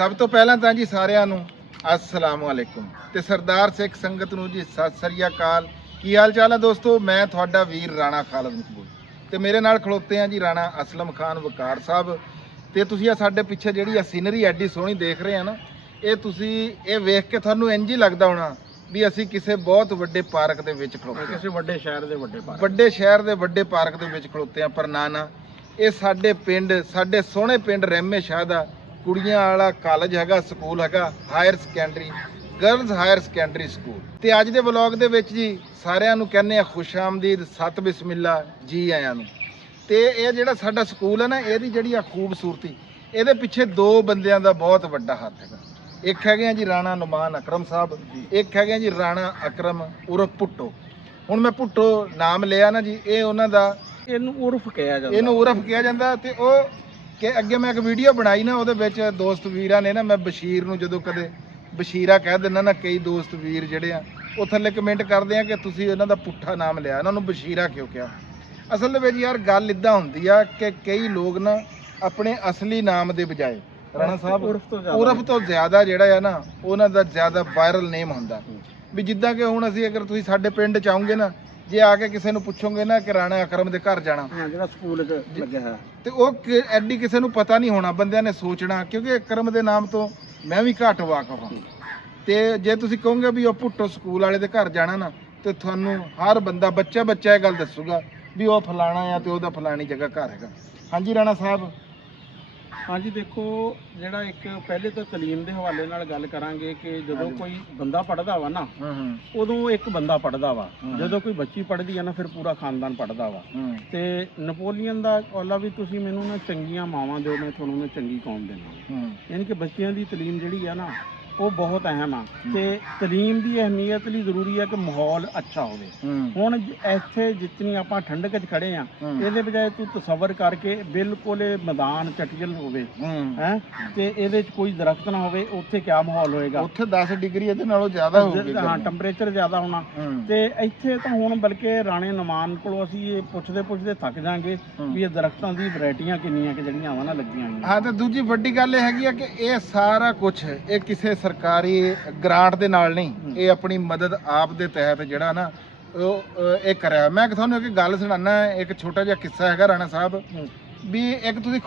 ਸਭ ਤੋਂ ਪਹਿਲਾਂ ਤਾਂ ਜੀ ਸਾਰਿਆਂ ਨੂੰ अस्सलाम वालेकुम ਤੇ ਸਰਦਾਰ ਸਿੱਖ ਸੰਗਤ ਨੂੰ ਜੀ ਸਤਿ ਸ੍ਰੀ ਅਕਾਲ। ਕੀ ਹਾਲ ਚਾਲ ਹੈ ਦੋਸਤੋ? ਮੈਂ ਤੁਹਾਡਾ ਵੀਰ ਰਾਣਾ ਖਾਲਦ ਮਕਬੂਲ ਤੇ ਮੇਰੇ ਨਾਲ ਖਲੋਤੇ ਆ ਜੀ ਰਾਣਾ ਅਸਲਮ ਖਾਨ ਵਕਾਰ ਸਾਹਿਬ। ਤੇ ਤੁਸੀਂ ਆ ਸਾਡੇ ਪਿੱਛੇ ਜਿਹੜੀ ਆ ਸੀਨਰੀ ਐਡੀ ਸੋਹਣੀ ਦੇਖ ਰਹੇ ਆ ਨਾ, ਇਹ ਤੁਸੀਂ ਇਹ ਵੇਖ ਕੇ ਤੁਹਾਨੂੰ ਇੰਜ ਹੀ ਲੱਗਦਾ ਹੋਣਾ ਵੀ ਅਸੀਂ ਕਿਸੇ ਬਹੁਤ ਵੱਡੇ ਪਾਰਕ ਦੇ ਵਿੱਚ ਖਲੋਤੇ, ਕਿਸੇ ਵੱਡੇ ਸ਼ਹਿਰ ਦੇ ਵੱਡੇ ਪਾਰਕ, ਵੱਡੇ ਸ਼ਹਿਰ ਦੇ ਵੱਡੇ ਪਾਰਕ ਦੇ ਵਿੱਚ ਖਲੋਤੇ ਆ। ਪਰ ਨਾ, ਇਹ ਸਾਡੇ ਪਿੰਡ, ਸਾਡੇ ਸੋਹਣੇ ਪਿੰਡ ਰਹਿਮੇ ਸ਼ਾਹ ਦਾ ਕੁੜੀਆਂ ਵਾਲਾ ਕਾਲਜ ਹੈਗਾ, ਸਕੂਲ ਹੈਗਾ, higher secondary, girls higher secondary school. ਤੇ ਅੱਜ ਦੇ ਵਲੌਗ ਦੇ ਵਿੱਚ ਜੀ ਸਾਰਿਆਂ ਨੂੰ ਕਹਿੰਦੇ ਆ ਖੁਸ਼ ਆਮਦੀਦ, ਸਤ ਬਿਸਮਿਲ੍ਲਾ, ਜੀ ਆਇਆਂ ਨੂੰ। ਤੇ ਇਹ ਜਿਹੜਾ ਸਾਡਾ ਸਕੂਲ ਹੈ ਨਾ, ਇਹਦੀ ਜਿਹੜੀ ਆ ਖੂਬਸੂਰਤੀ, ਇਹਦੇ ਪਿੱਛੇ ਦੋ ਬੰਦਿਆਂ ਦਾ ਬਹੁਤ ਵੱਡਾ ਹੱਥ ਹੈਗਾ। ਇੱਕ ਹੈਗੇ ਆ ਜੀ ਰਾਣਾ ਨੁਮਾਨ ਅਕਰਮ ਸਾਹਿਬ, ਇੱਕ ਹੈਗੇ ਆ ਜੀ ਰਾਣਾ ਅਕਰਮ ਉਰਫ ਭੁੱਟੋ। ਹੁਣ ਮੈਂ ਭੁੱਟੋ ਨਾਮ ਲਿਆ ਨਾ ਜੀ, ਇਹ ਉਹਨਾਂ ਦਾ, ਇਹਨੂੰ ਉਰਫ ਕਿਹਾ ਜਾਂਦਾ, ਇਹਨੂੰ ਉਰਫ ਕਿਹਾ ਜਾਂਦਾ। ਤੇ ਉਹ ਕਿ ਅੱਗੇ ਮੈਂ ਇੱਕ ਵੀਡੀਓ ਬਣਾਈ ਨਾ, ਉਹਦੇ ਵਿੱਚ ਦੋਸਤ ਵੀਰਾਂ ਨੇ ਨਾ, ਮੈਂ ਬਸ਼ੀਰ ਨੂੰ ਜਦੋਂ ਕਦੇ ਬਸ਼ੀਰਾ ਕਹਿ ਦਿੰਦਾ ਨਾ, ਕਈ ਦੋਸਤ ਵੀਰ ਜਿਹੜੇ ਆ ਉਹ ਥੱਲੇ ਕਮੈਂਟ ਕਰਦੇ ਆ ਕਿ ਤੁਸੀਂ ਇਹਨਾਂ ਦਾ ਪੁੱਠਾ ਨਾਮ ਲਿਆ, ਇਹਨਾਂ ਨੂੰ ਬਸ਼ੀਰਾ ਕਿਉਂ ਕਿਹਾ। ਅਸਲ ਦੇ ਵਿੱਚ ਯਾਰ ਗੱਲ ਇਦਾਂ ਹੁੰਦੀ ਆ ਕਿ ਕਈ ਲੋਕ ਨਾ ਆਪਣੇ ਅਸਲੀ ਨਾਮ ਦੇ ਬਜਾਏ ਰਾਣਾ ਸਾਹਿਬ ਉਰਫ ਤੋਂ ਜ਼ਿਆਦਾ ਜਿਹੜਾ ਆ ਨਾ, ਉਹਨਾਂ ਦਾ ਜ਼ਿਆਦਾ ਵਾਇਰਲ ਨੇਮ ਹੁੰਦਾ। ਵੀ ਜਿੱਦਾਂ ਕਿ ਹੁਣ ਅਸੀਂ, ਅਗਰ ਤੁਸੀਂ ਸਾਡੇ ਪਿੰਡ ਚ ਆਉਂਗੇ ਨਾ, ਜੇ ਆ ਕੇ ਕਿਸੇ ਨੂੰ ਪੁੱਛੋਗੇ ਨਾ ਕਿ ਰਾਣਾ ਅਕਰਮ ਦੇ ਘਰ ਜਾਣਾ, ਜਿਹੜਾ ਸਕੂਲ ਲੱਗਿਆ ਹੈ, ਤੇ ਉਹ ਐਡੀ ਕਿਸੇ ਨੂੰ ਪਤਾ ਨਹੀਂ ਹੋਣਾ, ਬੰਦਿਆਂ ਨੇ ਸੋਚਣਾ, ਕਿਉਂਕਿ ਅਕਰਮ ਦੇ ਨਾਮ ਤੋਂ ਮੈਂ ਵੀ ਘੱਟ ਵਾਕਫ ਹਾਂ। ਤੇ ਜੇ ਤੁਸੀਂ ਕਹੋਗੇ ਵੀ ਉਹ ਭੁੱਟੋ ਸਕੂਲ ਵਾਲੇ ਦੇ ਘਰ ਜਾਣਾ ਨਾ, ਤੇ ਤੁਹਾਨੂੰ ਹਰ ਬੰਦਾ ਬੱਚਾ ਇਹ ਗੱਲ ਦੱਸੂਗਾ ਵੀ ਉਹ ਫਲਾਣਾ ਆ ਤੇ ਉਹਦਾ ਫਲਾਣੀ ਜਗ੍ਹਾ ਘਰ ਹੈਗਾ। ਹਾਂਜੀ ਰਾਣਾ ਸਾਹਿਬ। ਹਾਂਜੀ ਦੇਖੋ, ਜਿਹੜਾ ਇੱਕ ਪਹਿਲੇ ਤਾਂ ਤਾਲੀਮ ਦੇ ਹਵਾਲੇ ਨਾਲ ਗੱਲ ਕਰਾਂਗੇ ਕਿ ਜਦੋਂ ਕੋਈ ਬੰਦਾ ਪੜ੍ਹਦਾ ਵਾ ਨਾ, ਉਦੋਂ ਇੱਕ ਬੰਦਾ ਪੜ੍ਹਦਾ ਵਾ, ਜਦੋਂ ਕੋਈ ਬੱਚੀ ਪੜ੍ਹਦੀ ਆ ਨਾ, ਫਿਰ ਪੂਰਾ ਖਾਨਦਾਨ ਪੜ੍ਹਦਾ ਵਾ। ਤੇ ਨੈਪੋਲੀਅਨ ਦਾ ਕੌਲਾ ਵੀ ਤੁਸੀਂ ਮੈਨੂੰ ਨਾ ਚੰਗੀਆਂ ਮਾਵਾਂ ਦਿਓ, ਮੈਂ ਤੁਹਾਨੂੰ ਨਾ ਚੰਗੀ ਕੌਮ ਦੇਣਾ। ਯਾਨੀ ਕਿ ਬੱਚਿਆਂ ਦੀ ਤਾਲੀਮ ਜਿਹੜੀ ਆ ਨਾ, ਉਹ ਬਹੁਤ ਅਹਿਮ ਆ। ਤੇ ਤਾਲੀਮ ਦੀ ਅਹਿਮੀਅਤ ਲਈ ਜ਼ਰੂਰੀ ਹੈ ਕਿ ਮਾਹੌਲ ਅੱਛਾ ਹੋਵੇ। ਹੁਣ ਇੱਥੇ ਜਿਤਨੀ ਆਪਾਂ ਠੰਡਕ 'ਚ ਖੜੇ ਆ, ਇਹਦੇ ਬਜਾਏ ਤੂੰ ਤਸੱਵਰ ਕਰਕੇ ਬਿਲਕੁਲ ਮੈਦਾਨ ਚਟੀਲ ਹੋਵੇ ਹੈ, ਤੇ ਇਹਦੇ 'ਚ ਕੋਈ ਦਰਖਤ ਨਾ ਹੋਵੇ, ਉੱਥੇ ਕਿਆ ਮਾਹੌਲ ਹੋਏਗਾ? ਉੱਥੇ 10 ਡਿਗਰੀ ਇਹਦੇ ਨਾਲੋਂ ਜ਼ਿਆਦਾ ਹੋਊਗਾ, ਹਾਂ, ਟੈਂਪਰੇਚਰ ਜ਼ਿਆਦਾ ਹੋਣਾ। ਤੇ ਇੱਥੇ ਤਾਂ ਹੁਣ ਬਲਕਿ ਰਾਣੇ ਨੁਮਾਨ ਕੋਲੋਂ ਅਸੀਂ ਇਹ ਪੁੱਛਦੇ ਥੱਕ ਜਾਾਂਗੇ ਵੀ ਇਹ ਦਰਖਤਾਂ ਦੀ ਵੈਰਾਈਟੀਆਂ ਕਿੰਨੀਆਂ ਕਿ ਜਿਹੜੀਆਂ ਵਾ ਨਾ ਲੱਗੀਆਂ ਹੋਈਆਂ। ਹਾਂ, ਤੇ ਦੂਜੀ ਵੱਡੀ ਗੱਲ ਇਹ ਹੈਗੀ ਆ ਕਿ ਇਹ ਸਾਰਾ ਕੁਝ ਇਹ ਕਿਸੇ ਸਰਕਾਰੀ ਗ੍ਰਾਂਟ ਦੇ ਨਾਲ ਨਹੀਂ, ਇਹ ਆਪਣੀ ਮਦਦ ਆਪ ਦੇ ਤਹਿਤ ਜਿਹੜਾ ਨਾ ਉਹ ਇਹ ਕਰਿਆ। ਮੈਂ ਤੁਹਾਨੂੰ ਇੱਕ ਗੱਲ ਸੁਣਾਉਣਾ, ਇੱਕ ਛੋਟਾ ਜਿਹਾ ਕਿੱਸਾ ਹੈਗਾ ਰਾਣਾ ਸਾਹਿਬ। ਵੀ ਇੱਕ ਤੁਸੀਂ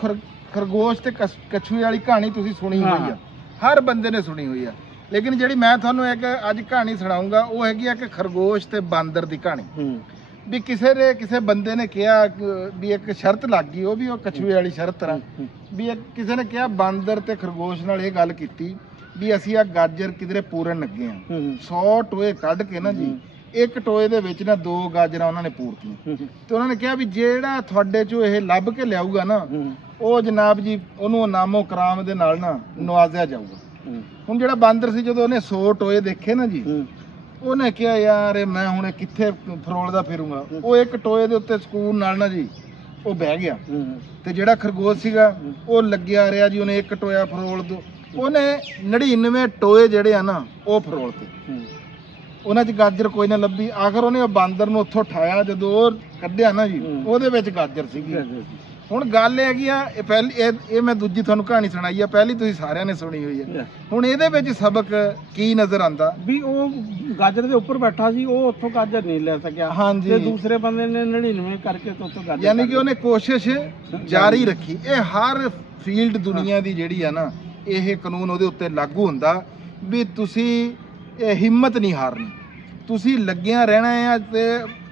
ਖਰਗੋਸ਼ ਤੇ ਕਛੂਏ ਵਾਲੀ ਕਹਾਣੀ ਤੁਸੀਂ ਸੁਣੀ ਹੋਈ ਆ, ਹਰ ਬੰਦੇ ਨੇ ਸੁਣੀ ਹੋਈ ਆ। ਲੇਕਿਨ ਜਿਹੜੀ ਮੈਂ ਤੁਹਾਨੂੰ ਇੱਕ ਅੱਜ ਕਹਾਣੀ ਸੁਣਾਉਂਗਾ, ਉਹ ਹੈਗੀ ਆ ਕਿ ਖਰਗੋਸ਼ ਤੇ ਬਾਂਦਰ ਦੀ ਕਹਾਣੀ। ਵੀ ਕਿਸੇ ਬੰਦੇ ਨੇ ਕਿਹਾ ਵੀ ਇੱਕ ਸ਼ਰਤ ਲੱਗ ਗਈ, ਉਹ ਵੀ ਉਹ ਕਛੂਏ ਵਾਲੀ ਸ਼ਰਤ ਆ। ਵੀ ਕਿਸੇ ਨੇ ਕਿਹਾ ਬਾਂਦਰ ਤੇ ਖਰਗੋਸ਼ ਨਾਲ ਇਹ ਗੱਲ ਕੀਤੀ ਵੀ ਅਸੀਂ ਆ ਗਾਜਰ ਕਿਧਰੇ ਪੂਰਨ ਲੱਗੇ ਆ, 100 ਟੋਏ ਕੱਢ ਕੇ ਨਾ ਜੀ, ਇੱਕ ਟੋਏ ਦੇ ਵਿੱਚ ਨਾ 2 ਗਾਜਰਾਂ ਉਹਨਾਂ ਨੇ ਪੂਰਤੀਆਂ। ਤੇ ਉਹਨਾਂ ਨੇ ਕਿਹਾ ਵੀ ਜਿਹੜਾ ਤੁਹਾਡੇ ਚੋਂ ਇਹ ਲੱਭ ਕੇ ਲਿਆਊਗਾ ਨਾ, ਉਹ ਜਨਾਬ ਜੀ ਉਹਨੂੰ ਇਨਾਮੋ ਕਰਾਮ ਦੇ ਨਾਲ ਨਾ ਨਵਾਜ਼ਿਆ ਜਾਊਗਾ। ਹੁਣ ਜਿਹੜਾ ਬਾਂਦਰ ਸੀ, ਜਦੋਂ ਉਹਨੇ 100 ਟੋਏ ਦੇਖੇ ਨਾ ਜੀ, ਉਹਨੇ ਕਿਹਾ ਯਾਰ ਮੈਂ ਹੁਣ ਕਿੱਥੇ ਫਰੋਲਦਾ ਫਿਰੂੰਗਾ। ਉਹ ਇੱਕ ਟੋਏ ਦੇ ਉੱਤੇ ਸਕੂਨ ਨਾਲ ਨਾ ਜੀ ਉਹ ਬਹਿ ਗਿਆ। ਤੇ ਜਿਹੜਾ ਖਰਗੋਸ਼ ਸੀਗਾ ਉਹ ਲੱਗਿਆ ਰਿਹਾ ਜੀ, ਉਹਨੇ ਇੱਕ ਟੋਇਆ ਫਰੋਲ ਦੋ, ਉਹਨੇ 99 ਟੋਏ ਜਿਹੜੇ ਆ ਨਾ ਉਹ ਫਰੋਲ ਤੇ, ਉਹਨਾਂ 'ਚ ਗਾਜਰ ਕੋਈ ਨਾ ਲੱਭੀ। ਆਖਰ ਉਹਨੇ ਉਹ ਬਾਂਦਰ ਨੂੰ ਉੱਥੋਂ ਉਠਾਇਆ, ਜਦੋਂ ਉਹ ਕੱਢਿਆ ਨਾ ਜੀ, ਉਹਦੇ ਵਿੱਚ ਗਾਜਰ ਸੀਗੀ। ਹੁਣ ਗੱਲ ਇਹ ਹੈਗੀ ਆ, ਇਹ ਮੈਂ ਦੂਜੀ ਤੁਹਾਨੂੰ ਕਹਾਣੀ ਸੁਣਾਈ ਆ, ਪਹਿਲੀ ਤੁਸੀਂ ਸਾਰਿਆਂ ਨੇ ਸੁਣੀ ਹੋਈ ਆ। ਹੁਣ ਇਹਦੇ ਵਿੱਚ ਸਬਕ ਕੀ ਨਜ਼ਰ ਆਉਂਦਾ ਵੀ ਉਹ ਗਾਜਰ ਦੇ ਉੱਪਰ ਬੈਠਾ ਸੀ, ਉਹ ਉੱਥੋਂ ਗਾਜਰ ਨਹੀਂ ਲੈ ਸਕਿਆ। ਹਾਂਜੀ, ਤੇ ਦੂਸਰੇ ਬੰਦੇ ਨੇ 99 ਕਰਕੇ ਉੱਥੋਂ ਗਾਜਰ, ਯਾਨੀ ਕਿ ਉਹਨੇ ਕੋਸ਼ਿਸ਼ ਜਾਰੀ ਰੱਖੀ। ਇਹ ਹਰ ਫੀਲਡ ਦੁਨੀਆ ਦੀ ਜਿਹੜੀ ਆ ਨਾ, ਇਹ ਕਾਨੂੰਨ ਉਹਦੇ ਉੱਤੇ ਲਾਗੂ ਹੁੰਦਾ ਵੀ ਤੁਸੀਂ ਇਹ ਹਿੰਮਤ ਨਹੀਂ ਹਾਰਨੀ, ਤੁਸੀਂ ਲੱਗਿਆ ਰਹਿਣਾ ਆ। ਤੇ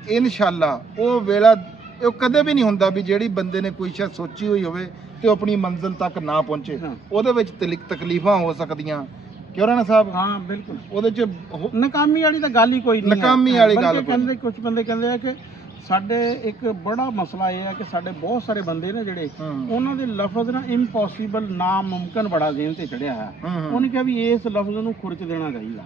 ਇਨਸ਼ਾਅੱਲਾ ਉਹ ਵੇਲਾ ਉਹ ਕਦੇ ਵੀ ਨਹੀਂ ਹੁੰਦਾ ਵੀ ਜਿਹੜੀ ਬੰਦੇ ਨੇ ਕੋਈ ਸ਼ਾਇਦ ਸੋਚੀ ਹੋਈ ਹੋਵੇ ਤੇ ਉਹ ਆਪਣੀ ਮੰਜ਼ਿਲ ਤੱਕ ਨਾ ਪਹੁੰਚੇ। ਉਹਦੇ ਵਿੱਚ ਤਕਲੀਫਾਂ ਹੋ ਸਕਦੀਆਂ, ਕਿਉਂ ਰਾਣਾ ਸਾਹਿਬ? ਹਾਂ ਬਿਲਕੁਲ, ਉਹਦੇ 'ਚ ਨਾਕਾਮੀ ਵਾਲੀ ਤਾਂ ਗੱਲ ਹੀ ਕੋਈ ਨਹੀਂ। ਨਾਕਾਮੀ ਵਾਲੀ ਗੱਲ ਕਹਿੰਦੇ, ਕੁਝ ਬੰਦੇ ਕਹਿੰਦੇ ਆ ਕਿ ਸਾਡੇ ਇੱਕ ਬੜਾ ਮਸਲਾ ਇਹ ਹੈ ਕਿ ਸਾਡੇ ਬਹੁਤ ਸਾਰੇ ਬੰਦੇ ਨੇ ਜਿਹੜੇ, ਉਹਨਾਂ ਦੇ ਲਫ਼ਜ਼ ਨਾ ਇੰਪੋਸੀਬਲ, ਨਾਮੁਮਕਿਨ ਬੜਾ ਜ਼ਿਹਨ ਤੇ ਚੜਿਆ ਹੈ। ਉਹਨੇ ਕਿਹਾ ਵੀ ਇਸ ਲਫ਼ਜ਼ ਨੂੰ ਖੁਰਚ ਦੇਣਾ ਚਾਹੀਦਾ,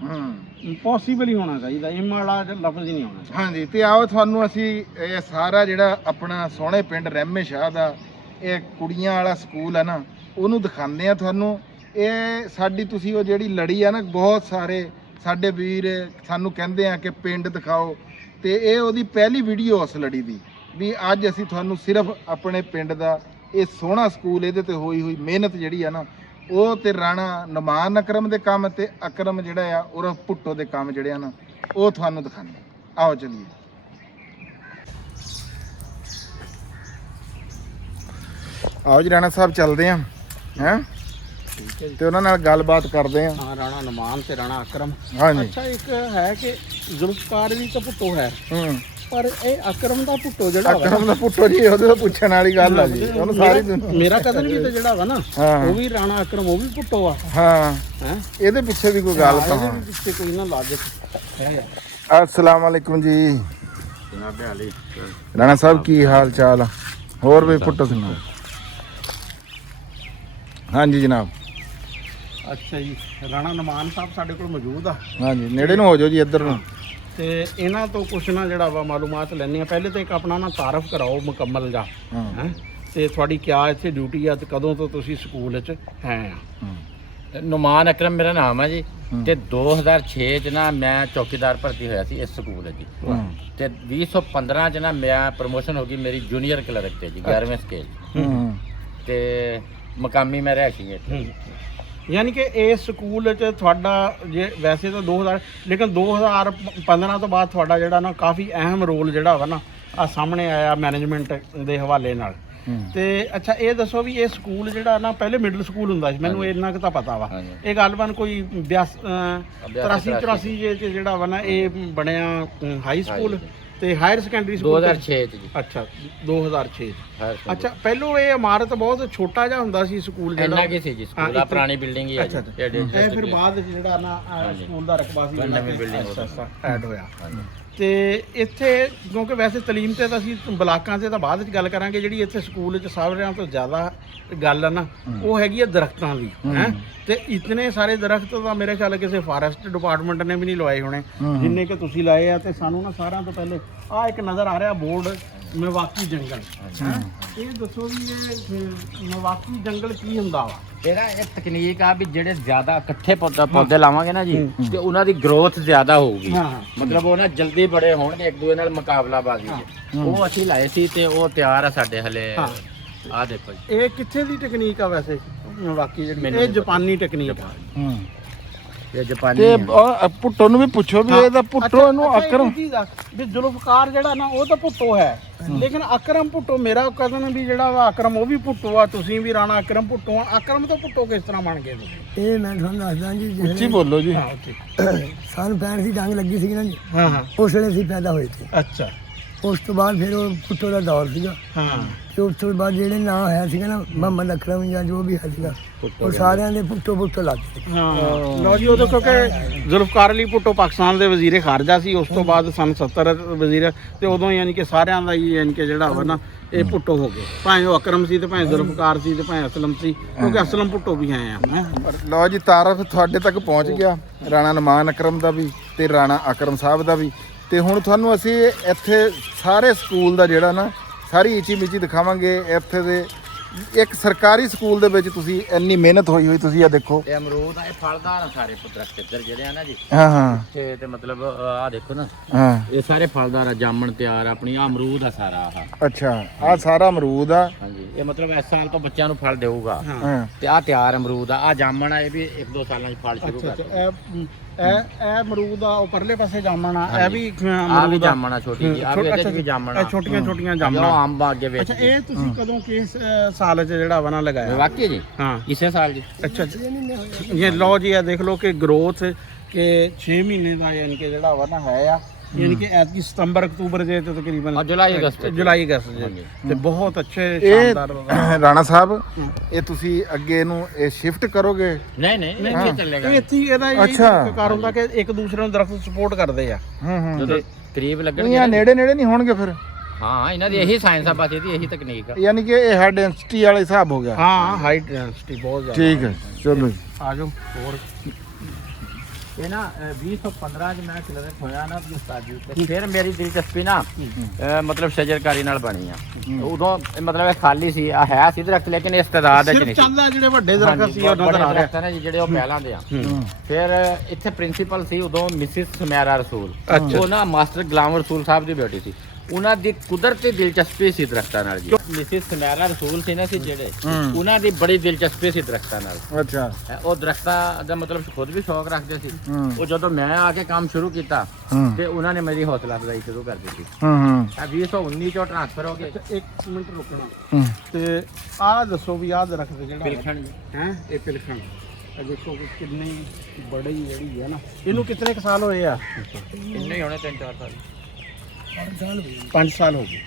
ਇੰਪੋਸੀਬਲ ਹੀ ਹੋਣਾ ਚਾਹੀਦਾ, ਇਮ ਵਾਲਾ ਲਫ਼ਜ਼ ਹੀ ਨਹੀਂ ਹੋਣਾ ਚਾਹੀਦਾ। ਹਾਂਜੀ, ਤੇ ਆਓ ਤੁਹਾਨੂੰ ਅਸੀਂ ਇਹ ਸਾਰਾ ਜਿਹੜਾ ਆਪਣਾ ਸੋਹਣੇ ਪਿੰਡ ਰਹਿਮੇ ਸ਼ਾਹ ਦਾ ਇਹ ਕੁੜੀਆਂ ਵਾਲਾ ਸਕੂਲ ਹੈ ਨਾ, ਉਹਨੂੰ ਦਿਖਾਉਂਦੇ ਆ ਤੁਹਾਨੂੰ। ਇਹ ਸਾਡੀ ਤੁਸੀਂ ਉਹ ਜਿਹੜੀ ਲੜੀ ਆ ਨਾ, ਬਹੁਤ ਸਾਰੇ ਸਾਡੇ ਵੀਰ ਸਾਨੂੰ ਕਹਿੰਦੇ ਆ ਕਿ ਪਿੰਡ ਦਿਖਾਓ, ਤੇ ਇਹ ਉਹਦੀ ਪਹਿਲੀ ਵੀਡੀਓ ਉਸ ਲੜੀ ਦੀ। ਵੀ ਅੱਜ ਅਸੀਂ ਤੁਹਾਨੂੰ ਸਿਰਫ ਆਪਣੇ ਪਿੰਡ ਦਾ ਇਹ ਸੋਹਣਾ ਸਕੂਲ, ਇਹਦੇ ਤੇ ਹੋਈ ਮਿਹਨਤ ਜਿਹੜੀ ਆ ਨਾ, ਉਹ ਤੇ ਰਾਣਾ ਨੁਮਾਨ ਅਕਰਮ ਦੇ ਕੰਮ ਤੇ ਅਕਰਮ ਜਿਹੜਾ ਆ ਉਰਫ ਭੁੱਟੋ ਦੇ ਕੰਮ ਜਿਹੜੇ ਆ ਨਾ ਉਹ ਤੁਹਾਨੂੰ ਦਿਖਾਣੇ। ਆਓ ਚਲੀਏ। ਆਓ ਜੀ ਰਾਣਾ ਸਾਹਿਬ ਚੱਲਦੇ ਆ ਹੈਂ ਠੀਕ ਹੈ ਜੀ। ਤੇ ਉਹਨਾਂ ਨਾਲ ਗੱਲਬਾਤ ਕਰਦੇ ਆ। ਹਾਂ, ਰਾਣਾ ਨੁਮਾਨ ਤੇ ਰਾਣਾ ਅਕਰਮ। ਹਾਂਜੀ। ਅੱਛਾ, ਇੱਕ ਹੈ ਕਿ ਜ਼ੁਲਫਕਾਰ ਵੀ ਤਾਂ ਭੁੱਟੋ ਹੈ, ਪਰ ਇਹ ਅਕਰਮ ਦਾ ਭੁੱਟੋ ਜਿਹੜਾ ਵਾ ਅਕਰਮ ਦਾ ਭੁੱਟੋ ਜੀ ਉਹਦੇ ਤੋਂ ਪੁੱਛਣ ਵਾਲੀ ਗੱਲ ਆ ਜੀ। ਉਹਨੂੰ ਸਾਰੀ ਦੁਨੀਆ ਮੇਰਾ ਕਜ਼ਨ ਵੀ ਤਾਂ ਜਿਹੜਾ ਵਾ ਨਾ ਹਾਂ। ਉਹ ਵੀ ਰਾਣਾ ਅਕਰਮ, ਉਹ ਵੀ ਭੁੱਟੋ ਆ। ਹਾਂ, ਹੈ ਇਹਦੇ ਪਿੱਛੇ ਵੀ ਕੋਈ ਗੱਲ ਤਾਂ ਇਹਦੇ ਵੀ ਪਿੱਛੇ ਕੋਈ ਨਾ ਲਾਜਿਕ ਹੈ। अस्सलाम वालेकुम जी। ਜਨਾਬ ਹਾਲੀ राणा साहब की हाल चाल आ? ਹੋਰ ਵੀ ਪੁੱਟੋ ਸੁਣਾਓ। ਹਾਂਜੀ ਜਨਾਬ। ਅੱਛਾ ਜੀ, ਰਾਣਾ ਨੁਮਾਨ ਸਾਹਿਬ ਸਾਡੇ ਕੋਲ ਮੌਜੂਦ ਆ। ਹਾਂਜੀ, ਨੇੜੇ ਨੂੰ ਹੋ ਜਾਓ ਜੀ ਇੱਧਰ ਨੂੰ। ਤੇ ਇਹਨਾਂ ਤੋਂ ਕੁਛ ਨਾ ਜਿਹੜਾ ਵਾ ਮਾਲੂਮਾਤ ਲੈਣੀ ਆ। ਪਹਿਲੇ ਤਾਂ ਇੱਕ ਆਪਣਾ ਨਾ ਤਾਰਫ ਕਰਾਓ ਮੁਕੰਮਲ ਜਾ ਹੈ, ਤੇ ਤੁਹਾਡੀ ਕਿਆ ਇੱਥੇ ਡਿਊਟੀ ਆ ਤੇ ਕਦੋਂ ਤੋਂ ਤੁਸੀਂ ਸਕੂਲ 'ਚ ਹੈ ਆ? ਨੁਮਾਨ ਅਕਰਮ ਮੇਰਾ ਨਾਮ ਹੈ ਜੀ ਤੇ 2006 ਚ ਨਾ ਮੈਂ ਚੌਕੀਦਾਰ ਭਰਤੀ ਹੋਇਆ ਸੀ ਇਸ ਸਕੂਲ 'ਚ ਜੀ। ਤੇ 2015 ਚ ਨਾ ਮੈਂ ਪ੍ਰਮੋਸ਼ਨ ਹੋ ਗਈ ਮੇਰੀ ਜੂਨੀਅਰ ਕਲਰਕ ਤੇ ਜੀ 11ਵੇਂ ਸਕੇਲ ਤੇ ਮਕਾਮੀ ਮੈਂ ਰਿਹਾ ਸੀ ਇੱਥੇ। ਯਾਨੀ ਕਿ ਇਸ ਸਕੂਲ 'ਚ ਤੁਹਾਡਾ ਜੇ ਵੈਸੇ ਤਾਂ 2000 ਲੇਕਿਨ 2015 ਤੋਂ ਬਾਅਦ ਤੁਹਾਡਾ ਜਿਹੜਾ ਨਾ ਕਾਫੀ ਅਹਿਮ ਰੋਲ ਜਿਹੜਾ ਵਾ ਨਾ ਆ ਸਾਹਮਣੇ ਆਇਆ ਮੈਨੇਜਮੈਂਟ ਦੇ ਹਵਾਲੇ ਨਾਲ। ਤੇ ਅੱਛਾ, ਇਹ ਦੱਸੋ ਵੀ ਇਹ ਸਕੂਲ ਜਿਹੜਾ ਨਾ ਪਹਿਲੇ ਮਿਡਲ ਸਕੂਲ ਹੁੰਦਾ ਸੀ, ਮੈਨੂੰ ਇੰਨਾ ਕੁ ਤਾਂ ਪਤਾ ਵਾ। ਇਹ ਗੱਲਬਾਤ ਕੋਈ 83 ਜੇ ਜਿਹੜਾ ਵਾ ਨਾ ਇਹ ਬਣਿਆ ਹਾਈ ਸਕੂਲ ਤੇ ਹਾਇਰ ਸੈਕੰਡਰੀ ਸਕੂਲ 2006 ਚ ਜੀ। ਅੱਛਾ, 2006 ਅੱਛਾ, ਪਹਿਲੋਂ ਇਹ ਇਮਾਰਤ ਬਹੁਤ ਛੋਟਾ ਜਿਹਾ ਹੁੰਦਾ ਸੀ ਸਕੂਲ ਜਿਹੜਾ। ਇੰਨਾ ਕੀ ਸੀ ਜੀ ਸਕੂਲ ਆ, ਪੁਰਾਣੀ ਬਿਲਡਿੰਗ ਹੀ ਹੈ ਜੀ। ਇਹ ਫਿਰ ਬਾਅਦ ਵਿੱਚ ਜਿਹੜਾ ਨਾ ਸਕੂਲ ਦਾ ਰਕਬਾ ਸੀ ਨਵੀਂ ਬਿਲਡਿੰਗ ਐਡ ਹੋਇਆ। ਤੇ ਇੱਥੇ ਕਿਉਂਕਿ ਵੈਸੇ ਤਾਲੀਮ ਤੇ ਤਾਂ ਅਸੀਂ ਬਲਾਕਾਂ 'ਤੇ ਤਾਂ ਬਾਅਦ ਵਿੱਚ ਗੱਲ ਕਰਾਂਗੇ, ਜਿਹੜੀ ਇੱਥੇ ਸਕੂਲ 'ਚ ਸਾਰਿਆਂ ਤੋਂ ਜ਼ਿਆਦਾ ਗੱਲ ਆ ਨਾ ਉਹ ਹੈਗੀ ਆ ਦਰਖਤਾਂ ਦੀ ਹੈ। ਤੇ ਇਤਨੇ ਸਾਰੇ ਦਰਖਤ ਤਾਂ ਮੇਰੇ ਖਿਆਲ ਕਿਸੇ ਫਾਰੈਸਟ ਡਿਪਾਰਟਮੈਂਟ ਨੇ ਵੀ ਨਹੀਂ ਲਵਾਏ ਹੋਣੇ ਜਿੰਨੇ ਕਿ ਤੁਸੀਂ ਲਾਏ ਆ। ਤੇ ਸਾਨੂੰ ਨਾ ਸਾਰਿਆਂ ਤੋਂ ਪਹਿਲੇ ਆ ਇੱਕ ਨਜ਼ਰ ਆ ਰਿਹਾ ਬੋਰਡ ਮਿਲਵਾਕੀ ਜੰਗਲ। ਇਹ ਦੱਸੋ ਵੀ ਇਹ ਮਿਲਵਾਕੀ ਜੰਗਲ ਕੀ ਹੁੰਦਾ ਵਾ? ਇਹਦਾ ਇਹ ਤਕਨੀਕ ਆ ਵੀ ਜਿਹੜੇ ਜ਼ਿਆਦਾ ਇਕੱਠੇ ਪੌਦੇ ਲਾਵਾਂਗੇ ਨਾ ਜੀ ਤੇ ਉਹਨਾਂ ਦੀ ਗਰੋਥ ਜ਼ਿਆਦਾ ਹੋਊਗੀ। ਮਤਲਬ ਉਹ ਨਾ ਜਲਦੀ ਬੜੇ ਹੋਣਗੇ ਇੱਕ ਦੂਜੇ ਨਾਲ ਮੁਕਾਬਲਾਬਾਜ਼ੀ ਚ। ਉਹ ਅਸੀਂ ਲਾਏ ਸੀ ਤੇ ਉਹ ਤਿਆਰ ਆ ਸਾਡੇ ਹਲੇ। ਆ ਦੇਖੋ ਜੀ, ਇਹ ਕਿੱਥੇ ਦੀ ਟੈਕਨੀਕ ਆ ਵੈਸੇ ਮਿਲਵਾਕੀ ਜਿਹੜੀ? ਇਹ ਜਾਪਾਨੀ ਟੈਕਨੀਕ ਆ। ਇਹ ਜਾਪਾਨੀ ਤੇ ਆ। ਪੁੱਟੋ ਨੂੰ ਵੀ ਪੁੱਛੋ ਵੀ ਇਹਦਾ ਪੁੱਟੋ ਇਹਨੂੰ ਅਕਰਮ ਵੀ ਜ਼ੁਲਫਕਾਰ ਜਿਹੜਾ ਨਾ ਉਹ ਤਾਂ ਭੁੱਟੋ ਹੈ, ਲੇਕਿਨ ਅਕਰਮ ਭੁੱਟੋ ਮੇਰਾ ਕਜ਼ਨ ਵੀ ਜਿਹੜਾ ਵਾ ਅਕਰਮ ਉਹ ਵੀ ਭੁੱਟੋ ਆ। ਤੁਸੀਂ ਵੀ ਰਾਣਾ ਅਕਰਮ ਭੁੱਟੋ ਆ। ਅਕਰਮ ਤੋਂ ਭੁੱਟੋ ਕਿਸ ਤਰ੍ਹਾਂ ਬਣ ਗਏ ਤੁਸੀਂ? ਇਹ ਮੈਂ ਤੁਹਾਨੂੰ ਦੱਸਦਾ ਜੀ, ਉੱਚੀ ਬੋਲੋ ਜੀ। ਸਾਨੂੰ 65 ਦੀ ਡੰਗ ਲੱਗੀ ਸੀ ਨਾ ਜੀ, ਹਾਂ ਹਾਂ, ਉਸ ਵੇਲੇ ਅਸੀਂ ਪੈਦਾ ਹੋਏ ਸੀ। ਅੱਛਾ, ਉਸ ਤੋਂ ਬਾਅਦ ਫਿਰ ਉਹ ਪੁੱਟੋ ਦਾ ਦੌਰ ਸੀਗਾ। ਹਾਂ, ਤੇ ਉਸ ਤੋਂ ਬਾਅਦ ਜਿਹੜੇ ਨਾਂ ਹੋਇਆ ਸੀਗਾ ਨਾ ਮੁਹੰਮਦ ਅਕਰਮ ਜਾਂ ਜੋ ਵੀ ਹੈ ਸੀਗਾ, ਉਹ ਸਾਰਿਆਂ ਦੇ ਪੁੱਟੋ ਲੱਗ ਗਏ। ਹਾਂ। ਲਓ ਜੀ, ਉਦੋਂ ਕਿਉਂਕਿ ਜ਼ੁਲਫਕਾਰ ਅਲੀ ਭੁੱਟੋ ਪਾਕਿਸਤਾਨ ਦੇ ਵਜ਼ੀਰੇ ਖਾਰਜਾ ਸੀ। ਉਸ ਤੋਂ ਬਾਅਦ ਸਨ 70 ਵਜ਼ੀਰ, ਤੇ ਉਦੋਂ ਯਾਨੀ ਕਿ ਸਾਰਿਆਂ ਦਾ ਹੀ ਯਾਨੀ ਕਿ ਜਿਹੜਾ ਵਾ ਨਾ ਇਹ ਭੁੱਟੋ ਹੋ ਗਏ। ਭਾਵੇਂ ਉਹ ਅਕਰਮ ਸੀ ਤੇ ਭਾਵੇਂ ਜ਼ੁਲਫਕਾਰ ਸੀ ਤੇ ਭਾਵੇਂ ਅਸਲਮ ਸੀ, ਕਿਉਂਕਿ ਅਸਲਮ ਭੁੱਟੋ ਵੀ ਆਏ ਆ। ਲਓ ਜੀ, ਤਾਰਫ ਤੁਹਾਡੇ ਤੱਕ ਪਹੁੰਚ ਗਿਆ ਰਾਣਾ ਨੁਮਾਨ ਅਕਰਮ ਦਾ ਵੀ ਤੇ ਰਾਣਾ ਅਕਰਮ ਸਾਹਿਬ ਦਾ ਵੀ। ਤੇ ਹੁਣ ਤੁਹਾਨੂੰ ਅਸੀਂ ਇੱਥੇ ਸਾਰੇ ਸਕੂਲ ਦਾ ਜਿਹੜਾ ਨਾ ਸਾਰੀ ਇੱਚੀ ਮਿੱਚੀ ਦਿਖਾਵਾਂਗੇ। ਇੱਥੇ ਦੇ ਇੱਕ ਸਰਕਾਰੀ ਸਕੂਲ ਦੇ ਵਿੱਚ ਤੁਸੀਂ ਇੰਨੀ ਮਿਹਨਤ ਹੋਈ ਤੁਸੀਂ ਆ ਦੇਖੋ। ਇਹ ਅਮਰੂਦ ਆ, ਇਹ ਫਲਦਾਰ ਆ ਸਾਰੇ ਦਰਖਤ ਇੱਧਰ ਜਿਹੜੇ ਆ ਨਾ ਜੀ। ਹਾਂ ਹਾਂ, ਤੇ ਮਤਲਬ ਆ ਦੇਖੋ ਨਾ, ਹਾਂ ਇਹ ਸਾਰੇ ਫਲਦਾਰ ਆ, ਜਾਮਣ ਤਿਆਰ ਆਪਣੀ। ਆ ਅਮਰੂਦ ਆ ਸਾਰਾ ਆਹ। ਅੱਛਾ, ਆ ਸਾਰਾ ਅਮਰੂਦ ਆ। ਹਾਂਜੀ, ਇਹ ਮਤਲਬ ਇਸ ਸਾਲ ਤੋਂ ਬੱਚਿਆਂ ਨੂੰ ਫਲ ਦੇਊਗਾ। ਹਾਂ, ਤੇ ਆ ਤਿਆਰ ਅਮਰੂਦ ਆ। ਆ ਜਾਮਣ ਆ, ਇਹ ਵੀ 1-2 ਸਾਲਾਂ 'ਚ ਫਲ ਸ਼ੁਰੂ ਅੱਛਾ, ਕਰ ਇਹ ਅਮਰੂਦ ਆ, ਉਹ ਪਰਲੇ ਪਾਸੇ ਜਾਮਣ ਆ, ਇਹ ਵੀ ਆ ਵੀ ਜਾਮਣ ਆ ਛੋਟੀ ਜੀ। ਆ ਵੀ ਇਹਦੇ 'ਚ ਵੀ ਜਾਮਣ ਆ, ਛੋਟੀਆਂ ਛੋਟੀਆਂ ਜੋ ਜਾਮਣ। ਅੰਬ ਆ ਅੱਗੇ ਵਿੱਚ। ਅੱਛਾ, ਇਹ ਤੁਸੀਂ ਕਦੋਂ ਕਿਸ ਸਾਲ 'ਚ ਜਿਹੜਾ ਵਾ ਨਾ ਲਗਾਇਆ? ਵਾਕਈ ਜੀ ਹਾਂ, ਇਸੇ ਸਾਲ ਜੀ। ਅੱਛਾ, ਇਹ ਲਓ ਜੀ, ਇਹ ਦੇਖ ਲਓ ਕਿ ਗਰੋਥ ਕਿ 6 ਮਹੀਨੇ ਦਾ ਯਾਨੀ ਕਿ ਜਿਹੜਾ ਵਾ ਨਾ ਹੈ ਆ। ਯਾਨੀ ਕਿ ਐਤਕੀ ਸਤੰਬਰ ਅਕਤੂਬਰ ਜੇ ਤੇ ਤਕਰੀਬਨ ਜੁਲਾਈ ਅਗਸਤ ਜੇ ਤੇ ਬਹੁਤ ਅੱਛੇ ਇਹ ਸ਼ਾਨਦਾਰ। ਰਾਣਾ ਸਾਹਿਬ ਇਹ ਤੁਸੀਂ ਅੱਗੇ ਨੂੰ ਇਹ ਸ਼ਿਫਟ ਕਰੋਗੇ? ਨਹੀਂ ਇਹ ਚੱਲੇਗਾ। ਇਹਦਾ ਇਹ ਅੱਛਾ। ਕਾਰ ਹੁੰਦਾ ਕਿ ਇੱਕ ਦੂਸਰੇ ਨੂੰ ਦਰਖਤ ਸਪੋਰਟ ਕਰਦੇ ਆ। ਜਦੋਂ ਕਰੀਬ ਲੱਗਣਗੇ ਇਹ ਨੇੜੇ ਨਹੀਂ ਹੋਣਗੇ ਫਿਰ? ਹਾਂ, ਇਹਨਾਂ ਦੀ ਇਹੀ ਸਾਇੰਸ ਆ, ਬਸ ਇਹਦੀ ਇਹੀ ਤਕਨੀਕ ਆ। ਯਾਨੀ ਕਿ ਇਹ ਹੈਡ ਡੈਂਸਿਟੀ ਵਾਲਾ ਹਿਸਾਬ ਹੋ ਗਿਆ। ਹਾਂ, ਹਾਈਟ ਡੈਂਸਿਟੀ ਬਹੁਤ ਜ਼ਿਆਦਾ। ਠੀਕ ਹੈ, ਚਲੋ ਜੀ। ਆ ਜਾਓ ਹੋਰ। ਇਹ ਨਾ 2015 ਚ ਮੈਂ ਕਲਰਕ ਹੋਇਆ ਨਾ ਉਸਤਾਦੀ ਤੇ ਫਿਰ ਮੇਰੀ ਦਿਲਚਸਪੀ ਨਾ ਮਤਲਬ ਸ਼ਜਰਕਾਰੀ ਨਾਲ ਬਣੀ ਆ। ਉਦੋਂ ਮਤਲਬ ਇਹ ਖਾਲੀ ਸੀ, ਆ ਹੈ ਸੀ ਦਰਖਤ, ਲੇਕਿਨ ਇਸਤਦਾਦ ਚ ਨਹੀਂ ਸੀ। ਚੱਲਦਾ ਜਿਹੜੇ ਵੱਡੇ ਦਰਖਤ ਸੀ ਉਹ ਨਜ਼ਰ ਆ ਰਹੇ ਨੇ ਜਿਹੜੇ ਉਹ ਪਹਿਲਾਂ ਦੇ ਆ। ਫਿਰ ਇੱਥੇ ਪ੍ਰਿੰਸੀਪਲ ਸੀ ਉਦੋਂ ਮਿਸਿਸ ਸਮੈਰਾ ਰਸੂਲ। ਉਹ ਨਾ ਮਾਸਟਰ ਗੁਲਾਮ ਰਸੂਲ ਸਾਹਿਬ ਦੀ ਬੇਟੀ ਸੀ। ਉਹਨਾਂ ਦੀ ਕੁਦਰਤੀ ਦਿਲਚਸਪੀ ਸੀ ਦਰਖਤਾਂ ਨਾਲ ਜੀ। ਮਿਸਿਸ ਸਮੈਰਾ ਰਸੂਲ ਸੀ ਨਾ ਸੀ ਜਿਹੜੇ, ਉਹਨਾਂ ਦੀ ਬੜੀ ਦਿਲਚਸਪੀ ਸੀ ਦਰਖਤਾਂ ਨਾਲ। ਅੱਛਾ। ਉਹ ਦਰਖਤਾਂ ਦਾ ਮਤਲਬ ਖੁਦ ਵੀ ਸ਼ੌਕ ਰੱਖਦੇ ਸੀ। ਉਹ ਜਦੋਂ ਮੈਂ ਆ ਕੇ ਕੰਮ ਸ਼ੁਰੂ ਕੀਤਾ ਤੇ ਉਹਨਾਂ ਨੇ ਮੇਰੀ ਹੌਸਲਾ ਅਫਜ਼ਾਈ ਸ਼ੁਰੂ ਕਰ ਦਿੱਤੀ। 2019 ਚੋਂ ਟ੍ਰਾਂਸਫਰ ਹੋ ਗਏ। 1 ਮਿੰਟ ਰੁਕਣਾ ਤੇ ਆਹ ਦੱਸੋ ਵੀ ਆਹ ਦਰਖਤ ਜਿਹੜਾ ਪਿਲਖਣ ਹੈ ਇਹ ਪਿਲਖਣ ਇਹ ਦੇਖੋ ਕਿ ਕਿੰਨੀ ਬੜੀ ਜਿਹੜੀ ਹੈ ਨਾ, ਇਹਨੂੰ ਕਿੰਨੇ ਕੁ ਸਾਲ ਹੋਏ ਆ? ਇੰਨੇ ਹੀ ਹੋਣੇ 3-4 ਸਾਲ। 5 ਸਾਲ ਹੋ ਗਏ।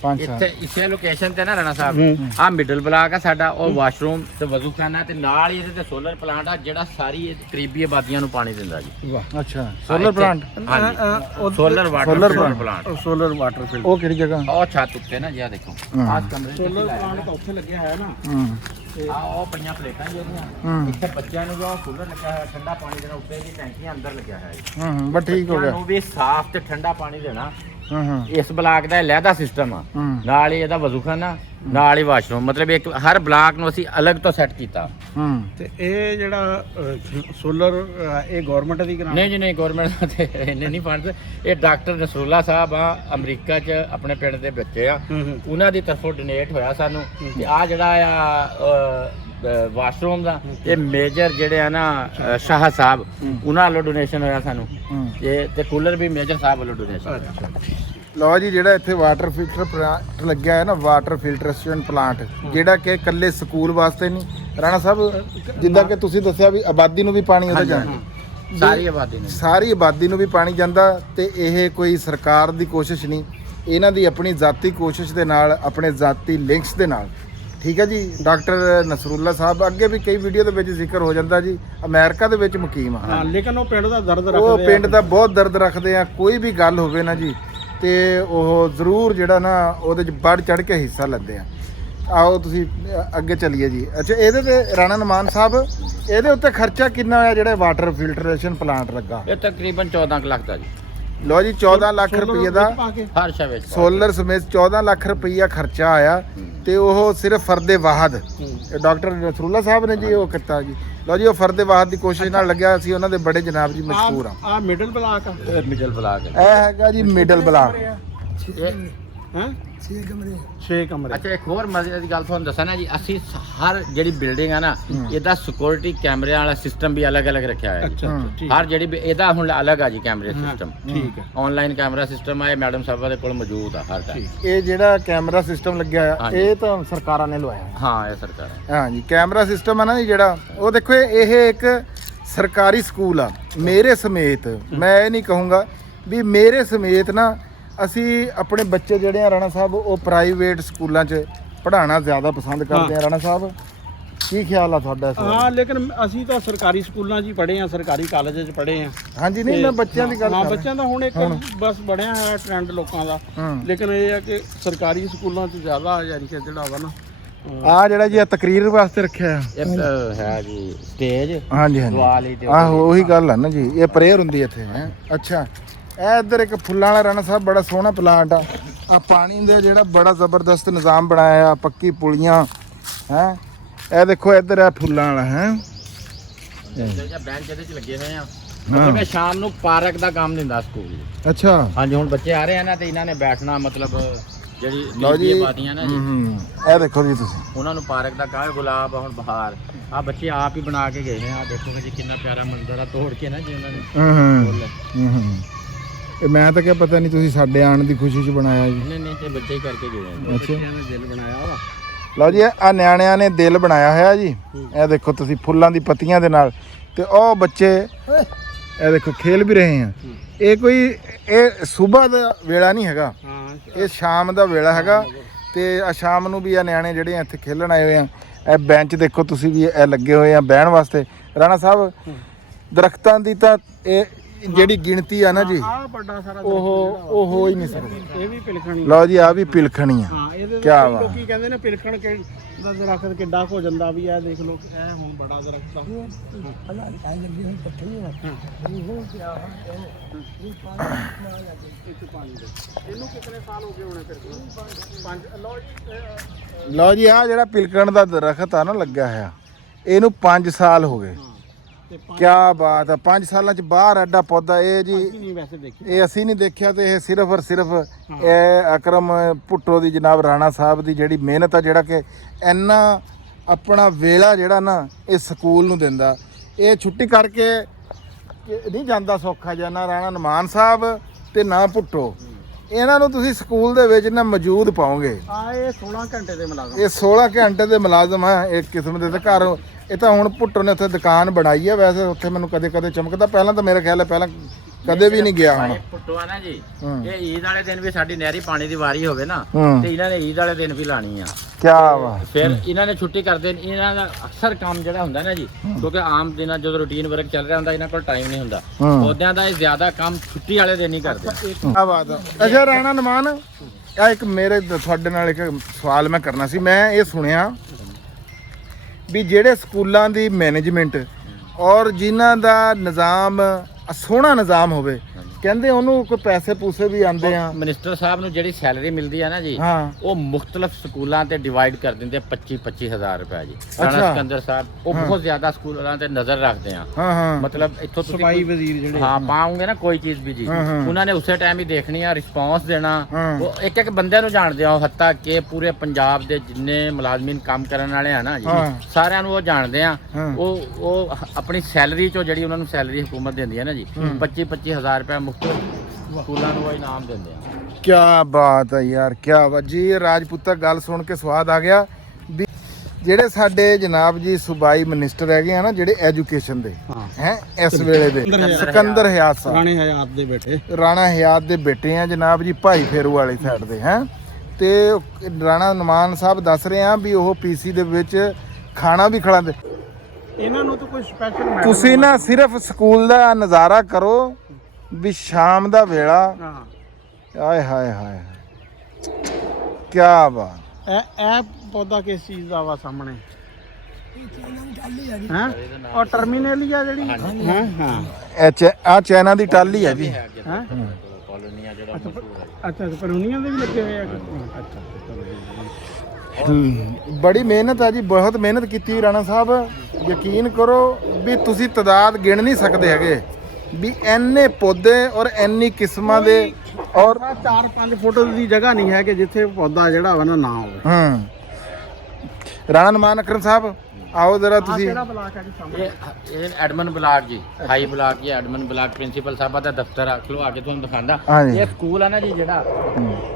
5 ਸਾਲ। ਇੱਥੇ ਇਸੇ ਲੋਕੇਸ਼ਨ ਤੇ ਨਾ ਰਾਣਾ ਸਾਹਿਬ ਆ ਮਿਡਲ ਬਲਾਕ ਆ ਸਾਡਾ, ਉਹ ਵਾਸ਼ਰੂਮ ਤੇ ਵਜ਼ੂਖਾਨਾ ਤੇ ਨਾਲ ਹੀ ਇਹਦੇ ਤੇ ਸੋਲਰ ਪਲਾਂਟ ਆ ਜਿਹੜਾ ਸਾਰੀ ਇਹ ਕਰੀਬੀ ਆਬਾਦੀਆਂ ਨੂੰ ਪਾਣੀ ਦਿੰਦਾ ਜੀ। ਵਾਹ, ਅੱਛਾ। Solar plant. ਹਾਂਜੀ, solar water plant. Solar water filter ਉਹ ਕਿਹੜੀ ਜਗ੍ਹਾ? ਉਹ ਛੱਤ ਉੱਤੇ ਨਾ ਜੀ ਆ ਦੇਖੋ, ਆਹ ਕਮਰੇ ਚ ਸੋਲਰ ਪਲਾਂਟ ਤਾਂ ਉੱਥੇ ਲੱਗਿਆ ਹੈ ਨਾ। ਆ ਉਹ ਪਈਆਂ ਪਲੇਟਾਂ ਜਿਹੜੀਆਂ ਇੱਥੇ ਬੱਚਿਆਂ ਨੂੰ ਜੋ ਕੂਲਰ ਲੱਗਿਆ ਹੋਇਆ ਠੰਡਾ ਪਾਣੀ ਦੇਣਾ, ਉੱਤੇ ਦੀ ਟੈਂਕੀਆਂ ਅੰਦਰ ਲੱਗਿਆ ਹੋਇਆ ਜੀ। ਬਸ ਠੀਕ ਹੋ ਗਿਆ। ਨੂੰ ਵੀ ਸਾਫ਼ ਤੇ ਠੰਡਾ ਪਾਣੀ ਦੇਣਾ। ਹੂੰ ਇਸ ਬਲਾਕ ਦਾ ਲਹਿਦਾ ਸਿਸਟਮ ਆ, ਨਾਲ ਹੀ ਇਹਦਾ ਵਜ਼ੂਖਾਨਾ, ਨਾਲ ਹੀ ਵਾਸ਼ਰੂਮ, ਮਤਲਬ ਇੱਕ ਹਰ ਬਲਾਕ ਨੂੰ ਅਸੀਂ ਅਲੱਗ ਤੋਂ ਸੈੱਟ ਕੀਤਾ। ਤੇ ਇਹ ਜਿਹੜਾ ਸੋਲਰ ਇਹ ਗਵਰਨਮੈਂਟ ਦੀ ਗ੍ਰਾਂਟ? ਨਹੀਂ ਜੀ ਨਹੀਂ, ਗਵਰਨਮੈਂਟ ਤੇ ਇੰਨੇ ਨਹੀਂ ਫੰਡ। ਇਹ ਡਾਕਟਰ ਨਸਰੁੱਲਾ ਸਾਹਿਬ ਆ, ਅਮਰੀਕਾ 'ਚ ਆਪਣੇ ਪਿੰਡ ਦੇ ਬੱਚੇ ਆ, ਉਹਨਾਂ ਦੀ ਤਰਫੋਂ ਡੋਨੇਟ ਹੋਇਆ ਸਾਨੂੰ। ਤੇ ਆ ਜਿਹੜਾ ਆ ਵਾਸ਼ਰੂਮ ਦਾ, ਇਹ ਮੇਜਰ ਜਿਹੜੇ ਆ ਨਾ ਸ਼ਾਹ ਸਾਹਿਬ, ਉਹਨਾਂ ਵੱਲੋਂ ਡੋਨੇਸ਼ਨ ਹੋਇਆ ਸਾਨੂੰ। ਤੇ ਕੂਲਰ ਵੀ ਮੇਜਰ ਸਾਹਿਬ ਵੱਲੋਂ ਡੋਨੇਸ਼ਨ। ਲਓ ਜੀ, ਜਿਹੜਾ ਇੱਥੇ ਵਾਟਰ ਫਿਲਟਰ ਪਲਾਂਟ ਲੱਗਿਆ ਹੈ ਨਾ, ਵਾਟਰ ਫਿਲਟਰੇਸ਼ਨ ਪਲਾਂਟ, ਜਿਹੜਾ ਕਿ ਇਕੱਲੇ ਸਕੂਲ ਵਾਸਤੇ ਨਹੀਂ ਰਾਣਾ ਸਾਹਿਬ, ਜਿੱਦਾਂ ਕਿ ਤੁਸੀਂ ਦੱਸਿਆ ਵੀ ਆਬਾਦੀ ਨੂੰ ਵੀ ਪਾਣੀ ਉਹਦੇ ਜਾਂਦਾ, ਸਾਰੀ ਆਬਾਦੀ ਨੂੰ ਵੀ ਪਾਣੀ ਜਾਂਦਾ। ਤੇ ਇਹ ਕੋਈ ਸਰਕਾਰ ਦੀ ਕੋਸ਼ਿਸ਼ ਨਹੀਂ, ਇਹਨਾਂ ਦੀ ਆਪਣੀ ਜ਼ਾਤੀ ਕੋਸ਼ਿਸ਼ ਦੇ ਨਾਲ, ਆਪਣੇ ਜ਼ਾਤੀ ਲਿੰਕਸ ਦੇ ਨਾਲ। ਠੀਕ ਹੈ ਜੀ। ਡਾਕਟਰ ਨਸਰੁੱਲਾ ਸਾਹਿਬ ਅੱਗੇ ਵੀ ਕਈ ਵੀਡੀਓ ਦੇ ਵਿੱਚ ਜ਼ਿਕਰ ਹੋ ਜਾਂਦਾ ਜੀ, ਅਮਰੀਕਾ ਦੇ ਵਿੱਚ ਮੁਕੀਮ ਆ। ਲੇਕਿਨ ਉਹ ਪਿੰਡ ਦਾ ਦਰਦ ਰੱਖਦੇ ਉਹ ਪਿੰਡ ਦਾ ਬਹੁਤ ਦਰਦ ਰੱਖਦੇ ਆ। ਕੋਈ ਵੀ ਗੱਲ ਹੋਵੇ ਨਾ ਜੀ, ਤੇ ਉਹ ਜ਼ਰੂਰ ਜਿਹੜਾ ਨਾ ਉਹਦੇ 'ਚ ਵੱਧ ਚੜ ਕੇ ਹਿੱਸਾ ਲੈਂਦੇ ਆ। ਆਓ ਤੁਸੀਂ ਅੱਗੇ ਚੱਲੀਏ ਜੀ। ਅੱਛਾ, ਇਹਦੇ ਤੇ ਰਾਣਾ ਨਮਾਨ ਸਾਹਿਬ, ਇਹਦੇ ਉੱਤੇ ਖਰਚਾ ਕਿੰਨਾ ਹੋਇਆ ਜਿਹੜਾ ਵਾਟਰ ਫਿਲਟਰੇਸ਼ਨ ਪਲਾਂਟ ਲੱਗਾ? ਇਹ ਤਕਰੀਬਨ 14 ਲੱਖ ਦਾ ਜੀ। ਲਓ ਜੀ, 14 ਲੱਖ ਰੁਪਏ ਦਾ ਹਰ ਸ਼ੈ ਵਿੱਚ ਸੋਲਰ ਸਮੇਤ 14 ਲੱਖ ਰੁਪਈਆ ਖਰਚਾ ਆਇਆ। ਤੇ ਉਹ ਸਿਰਫ ਫਰਦੇ ਵਾਹਦ ਡਾਕਟਰ ਨਸਰੁੱਲਾ ਸਾਹਿਬ ਨੇ ਜੀ ਉਹ ਕੀਤਾ ਜੀ। ਲਓ ਜੀ, ਉਹ ਫਰਦੇ ਵਾਹਦ ਦੀ ਕੋਸ਼ਿਸ਼ ਨਾਲ ਲੱਗਿਆ ਸੀ, ਉਹਨਾਂ ਦੇ ਬੜੇ ਜਨਾਬ ਜੀ ਮਸ਼ਹੂਰ ਆ। ਮਿਡਲ ਬਲਾਕ ਆ, ਮਿਡਲ ਬਲਾਕ ਇਹ ਹੈਗਾ ਜੀ ਮਿਡਲ ਬਲਾਕ। ਹੈ 6 ਕਮਰੇ। ਅੱਛਾ, ਇੱਕ ਹੋਰ ਮਜ਼ੇ ਦੀ ਗੱਲ ਤੁਹਾਨੂੰ ਦੱਸਾਂ ਨਾ ਜੀ, ਅਸੀਂ ਹਰ ਜਿਹੜੀ ਬਿਲਡਿੰਗ ਆ ਨਾ, ਇਹਦਾ ਸਿਕਿਉਰਿਟੀ ਕੈਮਰਿਆਂ ਵਾਲਾ ਸਿਸਟਮ ਵੀ ਅਲੱਗ-ਅਲੱਗ ਰੱਖਿਆ ਹੋਇਆ। ਅੱਛਾ, ਹਰ ਜਿਹੜੀ ਇਹਦਾ ਹੁਣ ਅਲੱਗ ਆ ਜੀ ਕੈਮਰੇ ਸਿਸਟਮ। ਠੀਕ ਹੈ। ਆਨਲਾਈਨ ਕੈਮਰਾ ਸਿਸਟਮ ਆ, ਇਹ ਮੈਡਮ ਸਾਹਿਬ ਦੇ ਕੋਲ ਮੌਜੂਦ ਆ ਹਰ ਟਾਈਮ। ਇਹ ਜਿਹੜਾ ਕੈਮਰਾ ਸਿਸਟਮ ਲੱਗਿਆ ਆ, ਇਹ ਤਾਂ ਸਰਕਾਰਾਂ ਨੇ ਲਵਾਇਆ। ਹਾਂ, ਇਹ ਸਰਕਾਰ ਹੈ। ਹਾਂ ਜੀ, ਕੈਮਰਾ ਸਿਸਟਮ ਆ ਨਾ ਜੀ ਜਿਹੜਾ, ਉਹ ਦੇਖੋ ਇਹ ਇੱਕ ਸਰਕਾਰੀ ਸਕੂਲ ਆ। ਮੇਰੇ ਸਮੇਤ, ਮੈਂ ਇਹ ਨਹੀਂ ਕਹੂੰਗਾ ਵੀ ਮੇਰੇ ਸਮੇਤ ਨਾ, ਅਸੀਂ ਆਪਣੇ ਬੱਚੇ ਜਿਹੜੇ ਆ ਰਾਣਾ ਸਾਹਿਬ, ਉਹ ਪ੍ਰਾਈਵੇਟ ਸਕੂਲਾਂ 'ਚ ਪੜ੍ਹਾਉਣਾ ਜ਼ਿਆਦਾ ਪਸੰਦ ਕਰਦੇ ਆ। ਰਾਣਾ ਸਾਹਿਬ, ਕੀ ਖਿਆਲ ਆ ਤੁਹਾਡਾ ਇਸ ਬਾਰੇ? ਹਾਂ, ਲੇਕਿਨ ਅਸੀਂ ਤਾਂ ਸਰਕਾਰੀ ਸਕੂਲਾਂ 'ਚ ਹੀ ਪੜ੍ਹੇ ਆ, ਸਰਕਾਰੀ ਕਾਲਜ 'ਚ ਪੜ੍ਹੇ ਆ। ਹਾਂਜੀ, ਨਹੀਂ ਮੈਂ ਬੱਚਿਆਂ ਦੀ ਗੱਲ ਕਰ ਰਿਹਾ। ਬੱਚਿਆਂ ਦਾ ਹੁਣ ਇੱਕ ਬਸ ਬਣਿਆ ਹੋਇਆ ਟ੍ਰੈਂਡ ਲੋਕਾਂ ਦਾ। ਲੇਕਿਨ ਇਹ ਆ ਕਿ ਸਰਕਾਰੀ ਸਕੂਲਾਂ 'ਚ ਜ਼ਿਆਦਾ ਯਾਨੀ ਕਿ ਜਿਹੜਾ ਵਾ ਨਾ, ਆ ਜਿਹੜਾ ਜੀ ਤਕਰੀਰ ਵਾਸਤੇ ਰੱਖਿਆ ਇਹ ਹੈ ਜੀ ਸਟੇਜ। ਹਾਂਜੀ ਹਾਂਜੀ, ਆਹੋ ਉਹੀ ਗੱਲ ਆ ਨਾ ਜੀ, ਇਹ ਪ੍ਰੇਅਰ ਹੁੰਦੀ ਇੱਥੇ ਹੈ। ਅੱਛਾ, ਇਹ ਇੱਧਰ ਇੱਕ ਫੁੱਲਾਂ ਵਾਲਾ ਰਾਣਾ ਸਾਹਿਬ ਬੜਾ ਸੋਹਣਾ ਪਲਾਂਟ ਆ। ਪਾਣੀ ਦਾ ਜਿਹੜਾ ਬੜਾ ਜ਼ਬਰਦਸਤ ਨਿਜ਼ਾਮ ਬਣਾਇਆ ਆ, ਪੱਕੀ ਪੁਲੀਆਂ ਹੈ। ਇਹ ਦੇਖੋ ਇੱਧਰ ਆ ਫੁੱਲਾਂ ਵਾਲਾ ਹੈ। ਬੈਂਚ ਇਹਦੇ 'ਚ ਲੱਗੇ ਹੋਏ ਆ, ਮਤਲਬ ਸ਼ਾਮ ਨੂੰ ਪਾਰਕ ਦਾ ਕੰਮ ਦਿੰਦਾ ਸਕੂਲ। ਅੱਛਾ। ਹਾਂਜੀ, ਹੁਣ ਬੱਚੇ ਆ ਰਹੇ ਆ ਨਾ, ਤੇ ਇਹਨਾਂ ਨੇ ਬੈਠਣਾ, ਮਤਲਬ ਜਿਹੜੀ ਆਬਾਦੀਆਂ ਨਾ ਜੀ, ਇਹ ਦੇਖੋ ਜੀ ਤੁਸੀਂ, ਉਹਨਾਂ ਨੂੰ ਪਾਰਕ ਦਾ ਕਾਹ ਗੁਲਾਬ ਹੁਣ ਬਹਾਰ ਆ ਬੱਚੇ ਆਪ ਹੀ ਬਣਾ ਕੇ ਗਏ ਨੇ। ਆ ਦੇਖੋਗੇ ਜੀ ਕਿੰਨਾ ਪਿਆਰਾ ਮੰਜ਼ਰ ਆ, ਤੋੜ ਕੇ ਨਾ ਜੀ ਉਹਨਾਂ ਨੇ। ਇਹ ਮੈਂ ਤਾਂ ਕਿਹਾ ਪਤਾ ਨਹੀਂ ਤੁਸੀਂ ਸਾਡੇ ਆਉਣ ਦੀ ਖੁਸ਼ੀ 'ਚ ਬਣਾਇਆ ਜੀ। ਨਹੀਂ ਨਹੀਂ, ਤੇ ਬੱਚੇ ਹੀ ਕਰਕੇ ਗਏ ਨੇ। ਅੱਛਾ, ਦਿਲ ਬਣਾਇਆ ਵਾ। ਲਓ ਜੀ, ਆ ਨਿਆਣਿਆਂ ਨੇ ਦਿਲ ਬਣਾਇਆ ਹੋਇਆ ਜੀ। ਇਹ ਦੇਖੋ ਤੁਸੀਂ, ਫੁੱਲਾਂ ਦੀ ਪੱਤੀਆਂ ਦੇ ਨਾਲ। ਤੇ ਉਹ ਬੱਚੇ ਇਹ ਦੇਖੋ ਖੇਲ ਵੀ ਰਹੇ ਆ। ਇਹ ਕੋਈ ਇਹ ਸਵੇਰ ਦਾ ਵੇਲਾ ਨਹੀਂ ਹੈਗਾ, ਇਹ ਸ਼ਾਮ ਦਾ ਵੇਲਾ ਹੈਗਾ। ਤੇ ਆ ਸ਼ਾਮ ਨੂੰ ਵੀ ਆ ਨਿਆਣੇ ਜਿਹੜੇ ਇੱਥੇ ਖੇਲਣ ਆਏ ਹੋਏ ਆ। ਇਹ ਬੈਂਚ ਦੇਖੋ ਤੁਸੀਂ ਵੀ, ਇਹ ਲੱਗੇ ਹੋਏ ਆ ਬਹਿਣ ਵਾਸਤੇ। ਰਾਣਾ ਸਾਹਿਬ, ਦਰਖਤਾਂ ਦੀ ਤਾਂ ਇਹ ਜਿਹੜੀ ਗਿਣਤੀ ਆ ਨਾ ਜੀ, ਉਹ ਹੋ ਹੀ ਨਹੀਂ ਸਕਦੀ। ਇਹ ਵੀ ਪਿਲਖਣੀ। ਲਓ ਜੀ, ਆ ਵੀ ਪਿਲਖਣੀ ਆ। ਹਾਂ, ਇਹਦੇ ਕੀ ਬਾਤ। ਲੋਕੀ ਕਹਿੰਦੇ ਨੇ ਪਿਲਖਣ ਕਿ ਦਾ ਦਰਖਤ ਕਿੱਡਾ ਹੋ ਜਾਂਦਾ ਵੀ। ਇਹ ਦੇਖ ਲਓ, ਇਹ ਹੁਣ ਬੜਾ ਦਰਖਤ ਆ। ਇਹਨੂੰ ਕਿੰਨੇ ਸਾਲ ਹੋ ਗਏ ਹੋਣੇ ਫਿਰ? 5। ਲਓ ਜੀ, ਆ ਜਿਹੜਾ ਪਿਲਕਣ ਦਾ ਦਰਖਤ ਆ ਨਾ ਲੱਗਿਆ ਹੋਇਆ, ਇਹਨੂੰ 5 ਸਾਲ ਹੋ ਗਏ। ਤੇ ਕੀ ਬਾਤ ਹੈ। 5 ਸਾਲਾਂ ਚ ਬਾਹਰ ਐਡਾ ਪੌਦਾ ਇਹ ਜੀ ਨਹੀਂ ਵੈਸੇ ਦੇਖੀ ਇਹ ਅਸੀਂ ਨਹੀਂ ਦੇਖਿਆ ਤੇ ਇਹ ਸਿਰਫ ਔਰ ਸਿਰਫ ਇਹ ਅਕਰਮ ਭੁੱਟੋ ਦੀ ਜਨਾਬ ਰਾਣਾ ਸਾਹਿਬ ਦੀ ਜਿਹੜੀ ਮਿਹਨਤ ਆ, ਜਿਹੜਾ ਕਿ ਇੰਨਾ ਆਪਣਾ ਵੇਲਾ ਜਿਹੜਾ ਨਾ ਇਹ ਸਕੂਲ ਨੂੰ ਦਿੰਦਾ। ਇਹ ਛੁੱਟੀ ਕਰਕੇ ਨਹੀਂ ਜਾਂਦਾ ਸੌਖਾ ਜਿਹਾ, ਨਾ ਰਾਣਾ ਨਿਮਾਨ ਸਾਹਿਬ ਤੇ ਨਾ ਭੁੱਟੋ। ਇਹਨਾਂ ਨੂੰ ਤੁਸੀਂ ਸਕੂਲ ਦੇ ਵਿੱਚ ਨਾ ਮੌਜੂਦ ਪਾਓਗੇ। ਇਹ 16 ਘੰਟੇ ਦੇ ਮੁਲਾਜ਼ਮ, ਇਹ 16 ਘੰਟੇ ਦੇ ਮੁਲਾਜ਼ਮ ਆ ਇੱਕ ਕਿਸਮ ਦੇ। ਤੇ ਘਰ ਇਹ ਤਾਂ ਹੁਣ ਭੁੱਟੋ ਨੇ ਉੱਥੇ ਦੁਕਾਨ ਬਣਾਈ ਹੈ। ਵੈਸੇ ਉੱਥੇ ਮੈਨੂੰ ਕਦੇ ਕਦੇ ਚਮਕਦਾ, ਪਹਿਲਾਂ ਤਾਂ ਮੇਰੇ ਖਿਆਲ ਹੈ ਪਹਿਲਾਂ ਕਦੇ ਵੀ ਨਹੀਂ ਗਿਆ ਹੁਣ। ਪੁੱਟੋ ਆ ਨਾ ਜੀ, ਇਹ ਈਦ ਵਾਲੇ ਦਿਨ ਵੀ ਸਾਡੀ ਨਹਿਰੀ ਪਾਣੀ ਦੀ ਵਾਰੀ ਹੋਵੇ ਨਾ ਹੂੰ। ਤੇ ਇਹਨਾਂ ਨੇ ਈਦ ਵਾਲੇ ਦਿਨ ਵੀ ਲਾਣੀ ਆ। ਕੀ ਵਾ ਫਿਰ ਇਹਨਾਂ ਨੇ ਛੁੱਟੀ ਕਰਦੇ ਨੇ। ਇਹਨਾਂ ਦਾ ਅਕਸਰ ਕੰਮ ਜਿਹੜਾ ਹੁੰਦਾ ਨਾ ਜੀ, ਕਿਉਂਕਿ ਆਮ ਦਿਨਾਂ ਜਦੋਂ ਰੂਟੀਨ ਵਰਕ ਚੱਲ ਰਿਹਾ ਹੁੰਦਾ ਇਹਨਾਂ ਕੋਲ ਟਾਈਮ ਨਹੀਂ ਹੁੰਦਾ। ਪੌਦਿਆਂ ਦਾ ਇਹ ਜ਼ਿਆਦਾ ਕੰਮ ਛੁੱਟੀ ਵਾਲੇ ਦਿਨ ਹੀ ਕਰਦੇ। ਕੀ ਬਾਤ ਆ। ਅੱਛਾ ਰਾਣਾ ਨਿਮਾਨ, ਆ ਇੱਕ ਮੇਰੇ ਤੁਹਾਡੇ ਨਾਲ ਇੱਕ ਸਵਾਲ ਮੈਂ ਕਰਨਾ ਸੀ। ਮੈਂ ਇਹ ਸੁਣਿਆ ਵੀ ਜਿਹੜੇ ਸਕੂਲਾਂ ਦੀ ਮੈਨੇਜਮੈਂਟ ਔਰ ਜਿਨ੍ਹਾਂ ਦਾ ਨਿਜ਼ਾਮ ਸੋਹਣਾ ਨਿਜ਼ਾਮ ਹੋਵੇ, ਕਹਿੰਦੇ ਉਹਨੂੰ ਕੋਈ ਪੈਸੇ ਪੂਸੇ ਵੀ ਆਉਂਦੇ ਆ। ਮਿਨਿਸਟਰ ਸਾਹਿਬ ਨੂੰ ਜਿਹੜੀ ਸੈਲਰੀ ਮਿਲਦੀ ਆ ਨਾ ਜੀ, ਹਾਂ ਉਹ ਮੁxtਲਫ ਸਕੂਲਾਂ ਤੇ ਡਿਵਾਈਡ ਕਰ ਦਿੰਦੇ 25-25 ਹਜ਼ਾਰ ਰੁਪਏ ਜੀ। ਰਾਣਾ ਅੱਛਾ। ਸਿਕੰਦਰ ਸਾਹਿਬ ਉਹ ਬਹੁਤ ਜ਼ਿਆਦਾ ਸਕੂਲਾਂ ਤੇ ਨਜ਼ਰ ਰੱਖਦੇ ਆ। ਹਾਂ ਹਾਂ ਮਤਲਬ ਇੱਥੋਂ ਤੁਸੀਂ ਸਫਾਈ ਵਜ਼ੀਰ ਜਿਹੜੇ ਹਾਂ ਪਾਉਂਗੇ ਨਾ ਕੋਈ ਚੀਜ਼ ਵੀ ਜੀ, ਉਹਨਾਂ ਨੇ ਉਸੇ ਟਾਈਮ ਹੀ ਦੇਖਣੀ ਆ, ਰਿਸਪੌਂਸ ਦੇਣਾ। ਉਹ ਇੱਕ ਇੱਕ ਬੰਦੇ ਨੂੰ ਜਾਣਦੇ ਆ, ਹੱਤਾ ਕਿ ਪੂਰੇ ਪੰਜਾਬ ਦੇ ਜਿੰਨੇ ਮੁਲਾਜ਼ਮੀਨ ਕੰਮ ਕਰਨ ਵਾਲੇ ਆ ਨਾ ਜੀ, ਸਾਰਿਆਂ ਨੂੰ ਉਹ ਜਾਣਦੇ ਆ। ਉਹ ਆਪਣੀ ਸੈਲਰੀ ਚੋਂ ਜਿਹੜੀ ਉਹਨਾਂ ਨੂੰ ਸੈਲਰੀ ਹਕੂਮਤ ਦਿੰਦੀ ਹੈ ਨਾ ਜੀ, 25-25 ਹਜ਼ਾਰ ਰੁਪਏ ਮੁਫਤ ਸਕੂਲਾਂ ਨੂੰ ਉਹ ਇਨਾਮ ਦਿੰਦੇ ਆ। ਕੀ ਬਾਤ ਹੈ ਯਾਰ, ਕੀ ਬਾਤ ਜੀ। ਰਾਜਪੂਤਾ ਗੱਲ ਸੁਣ ਕੇ ਸਵਾਦ ਆ ਗਿਆ ਵੀ ਜਿਹੜੇ ਸਾਡੇ ਜਨਾਬ ਜੀ ਸੂਬਾਈ ਮਿਨਿਸਟਰ ਹੈਗੇ ਆ ਨਾ, ਜਿਹੜੇ ਐਜੂਕੇਸ਼ਨ ਦੇ ਹੈ ਇਸ ਵੇਲੇ ਦੇ, ਸਿਕੰਦਰ ਹਯਾਤ ਸਾਹਿਬ, ਰਾਣੇ ਹਯਾਤ ਦੇ ਬੇਟੇ, ਰਾਣਾ ਹਯਾਤ ਦੇ ਬੇਟੇ ਆ ਜਨਾਬ ਜੀ, ਭਾਈ ਫੇਰੂ ਵਾਲੀ ਸਾਈਡ ਦੇ ਹੈ। ਤੇ ਰਾਣਾ ਨਿਮਾਨ ਸਾਹਿਬ ਦੱਸ ਰਹੇ ਆ ਵੀ ਉਹ ਪੀਸੀ ਦੇ ਵਿੱਚ ਖਾਣਾ ਵੀ ਖਿਲਾਉਂਦੇ। ਇਹਨਾਂ ਨੂੰ ਤਾਂ ਕੋਈ ਸਪੈਸ਼ਲ ਤੁਸੀਂ ਨਾ ਸਿਰਫ ਸਕੂਲ ਦਾ ਨਜ਼ਾਰਾ ਕਰੋ ਵੀ ਸ਼ਾਮ ਦਾ ਵੇਲਾ, ਆਏ ਹਾਏ ਹਾਏ ਕੀ ਬਾਤ। ਇਹ ਪੌਦਾ ਕਿਸ ਚੀਜ਼ ਦਾ ਵਾ ਸਾਹਮਣੇ? ਹਾਂ ਉਹ ਟਰਮੀਨਲ ਹੀ ਆ ਜਿਹੜੀ। ਹਾਂ ਹਾਂ ਆ ਚਾਈਨਾ ਦੀ ਟਾਲੀ ਹੈ ਜੀ। ਹਾਂ ਕਾਲੋਨੀਆਂ ਜਿਹੜਾ ਮਸ਼ਹੂਰ ਹੈ। ਅੱਛਾ ਪਰੂਨੀਆਂ ਦੇ ਵੀ ਲੱਗੇ ਹੋਏ ਆ। ਅੱਛਾ ਬੜੀ ਮਿਹਨਤ ਆ ਜੀ, ਬਹੁਤ ਮਿਹਨਤ ਕੀਤੀ ਰਾਣਾ ਸਾਹਿਬ। ਯਕੀਨ ਕਰੋ ਵੀ ਤੁਸੀਂ ਤਾਦਾਦ ਗਿਣ ਨਹੀਂ ਸਕਦੇ ਹੈਗੇ ਵੀ ਇੰਨੇ ਪੌਦੇ ਔਰ ਇੰਨੀ ਕਿਸਮਾਂ ਦੇ। ਔਰ 4-5 ਫੁੱਟ ਦੀ ਜਗ੍ਹਾ ਨਹੀਂ ਹੈ ਕਿ ਜਿੱਥੇ ਪੌਦਾ ਜਿਹੜਾ ਵਾ ਨਾ ਹੋਵੇ। ਰਾਣਾ ਨਿਮਾਨ ਅਕਰਮ ਸਾਹਿਬ ਆਓ ਜਰਾ ਤੁਸੀਂ। ਕਿਹੜਾ ਬਲਾਕ ਹੈ ਜੀ ਸਾਹਮਣੇ? ਇਹ ਐਡਮਨ ਬਲਾਕ ਜੀ, ਹਾਈ ਬਲਾਕ ਜੀ, ਐਡਮਨ ਬਲਾਕ ਪ੍ਰਿੰਸੀਪਲ ਸਾਹਿਬ ਦਾ ਦਫ਼ਤਰ ਆ। ਚਲੋ ਅੱਗੇ ਤੁਹਾਨੂੰ ਦਿਖਾਉਂਦਾ। ਹਾਂਜੀ। ਇਹ ਸਕੂਲ ਹੈ ਨਾ ਜੀ, ਜਿਹੜਾ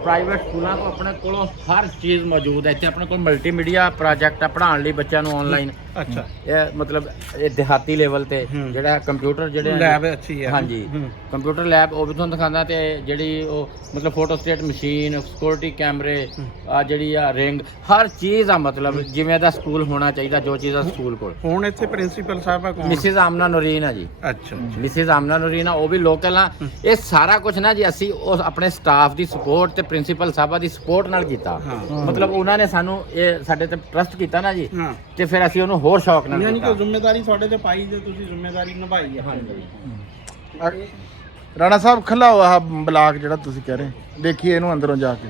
ਪ੍ਰਾਈਵੇਟ ਸਕੂਲਾਂ ਤੋਂ ਆਪਣੇ ਕੋਲੋਂ ਹਰ ਚੀਜ਼ ਮੌਜੂਦ ਹੈ। ਇੱਥੇ ਆਪਣੇ ਕੋਲ ਮਲਟੀਮੀਡੀਆ ਪ੍ਰੋਜੈਕਟ ਆ ਪੜ੍ਹਾਉਣ ਲਈ ਬੱਚਿਆਂ ਨੂੰ ਆਨਲਾਈਨ। ਅੱਛਾ ਇਹ ਮਤਲਬ ਇਹ ਦਿਹਾਤੀ ਲੈਵਲ ਤੇ ਜਿਹੜਾ ਕੰਪਿਊਟਰ ਜਿਹੜੇ ਲੈਬ ਅੱਛੀ ਹੈ। ਹਾਂਜੀ ਕੰਪਿਊਟਰ ਲੈਬ ਉਹ ਵੀ ਤੁਹਾਨੂੰ ਦਿਖਾਉਂਦਾ। ਤੇ ਜਿਹੜੀ ਉਹ ਮਤਲਬ ਫੋਟੋ ਸਟੇਟ ਮਸ਼ੀਨ, ਸਿਕਿਉਰਿਟੀ ਕੈਮਰੇ, ਆ ਜਿਹੜੀ ਆ ਰਿੰਗ, ਹਰ ਚੀਜ਼ ਆ। ਮਤਲਬ ਜਿਵੇਂ ਦਾ ਸਕੂਲ ਹੋਣਾ ਚਾਹੀਦਾ, ਜੋ ਚੀਜ਼ ਆ ਸਕੂਲ ਕੋਲ। ਹੁਣ ਇੱਥੇ ਪ੍ਰਿੰਸੀਪਲ ਸਾਹਿਬ ਆ ਕੌਣ? ਮਿਸਿਸ ਆਮਨਾ ਨੂਰੀਨ ਆ ਜੀ। ਅੱਛਾ ਮਿਸਿਸ ਆਮਨਾ ਨੂਰੀਨ ਆ, ਉਹ ਵੀ ਲੋਕਲ ਆ। ਇਹ ਸਾਰਾ ਕੁਝ ਨਾ ਜੀ ਅਸੀਂ ਉਹ ਆਪਣੇ ਸਟਾਫ ਦੀ ਸਪੋਰਟ ਤੇ ਪ੍ਰਿੰਸੀਪਲ ਸਾਹਿਬਾਂ ਦੀ ਸਪੋਰਟ ਨਾਲ ਕੀਤਾ। ਮਤਲਬ ਉਹਨਾਂ ਨੇ ਸਾਨੂੰ ਇਹ ਸਾਡੇ ਤੇ ਟਰਸਟ ਕੀਤਾ ਨਾ ਜੀ, ਤੇ ਫਿਰ ਅਸੀਂ ਉਹਨੂੰ ਹੋਰ ਸ਼ੌਕ ਨਾਲ ਯਾਨੀ ਕੀਤਾ। ਕਿ ਜ਼ਿੰਮੇਵਾਰੀ ਤੁਹਾਡੇ ਤੇ ਪਾਈ ਜੇ ਤੁਸੀਂ ਜ਼ਿੰਮੇਵਾਰੀ ਨਿਭਾਈ ਹੈ। ਹਾਂਜੀ ਰਾਣਾ ਸਾਹਿਬ ਖਲਾਓ ਆਹ ਬਲਾਕ ਜਿਹੜਾ ਤੁਸੀਂ ਕਹਿ ਰਹੇ, ਦੇਖੀਏ ਇਹਨੂੰ ਅੰਦਰੋਂ ਜਾ ਕੇ।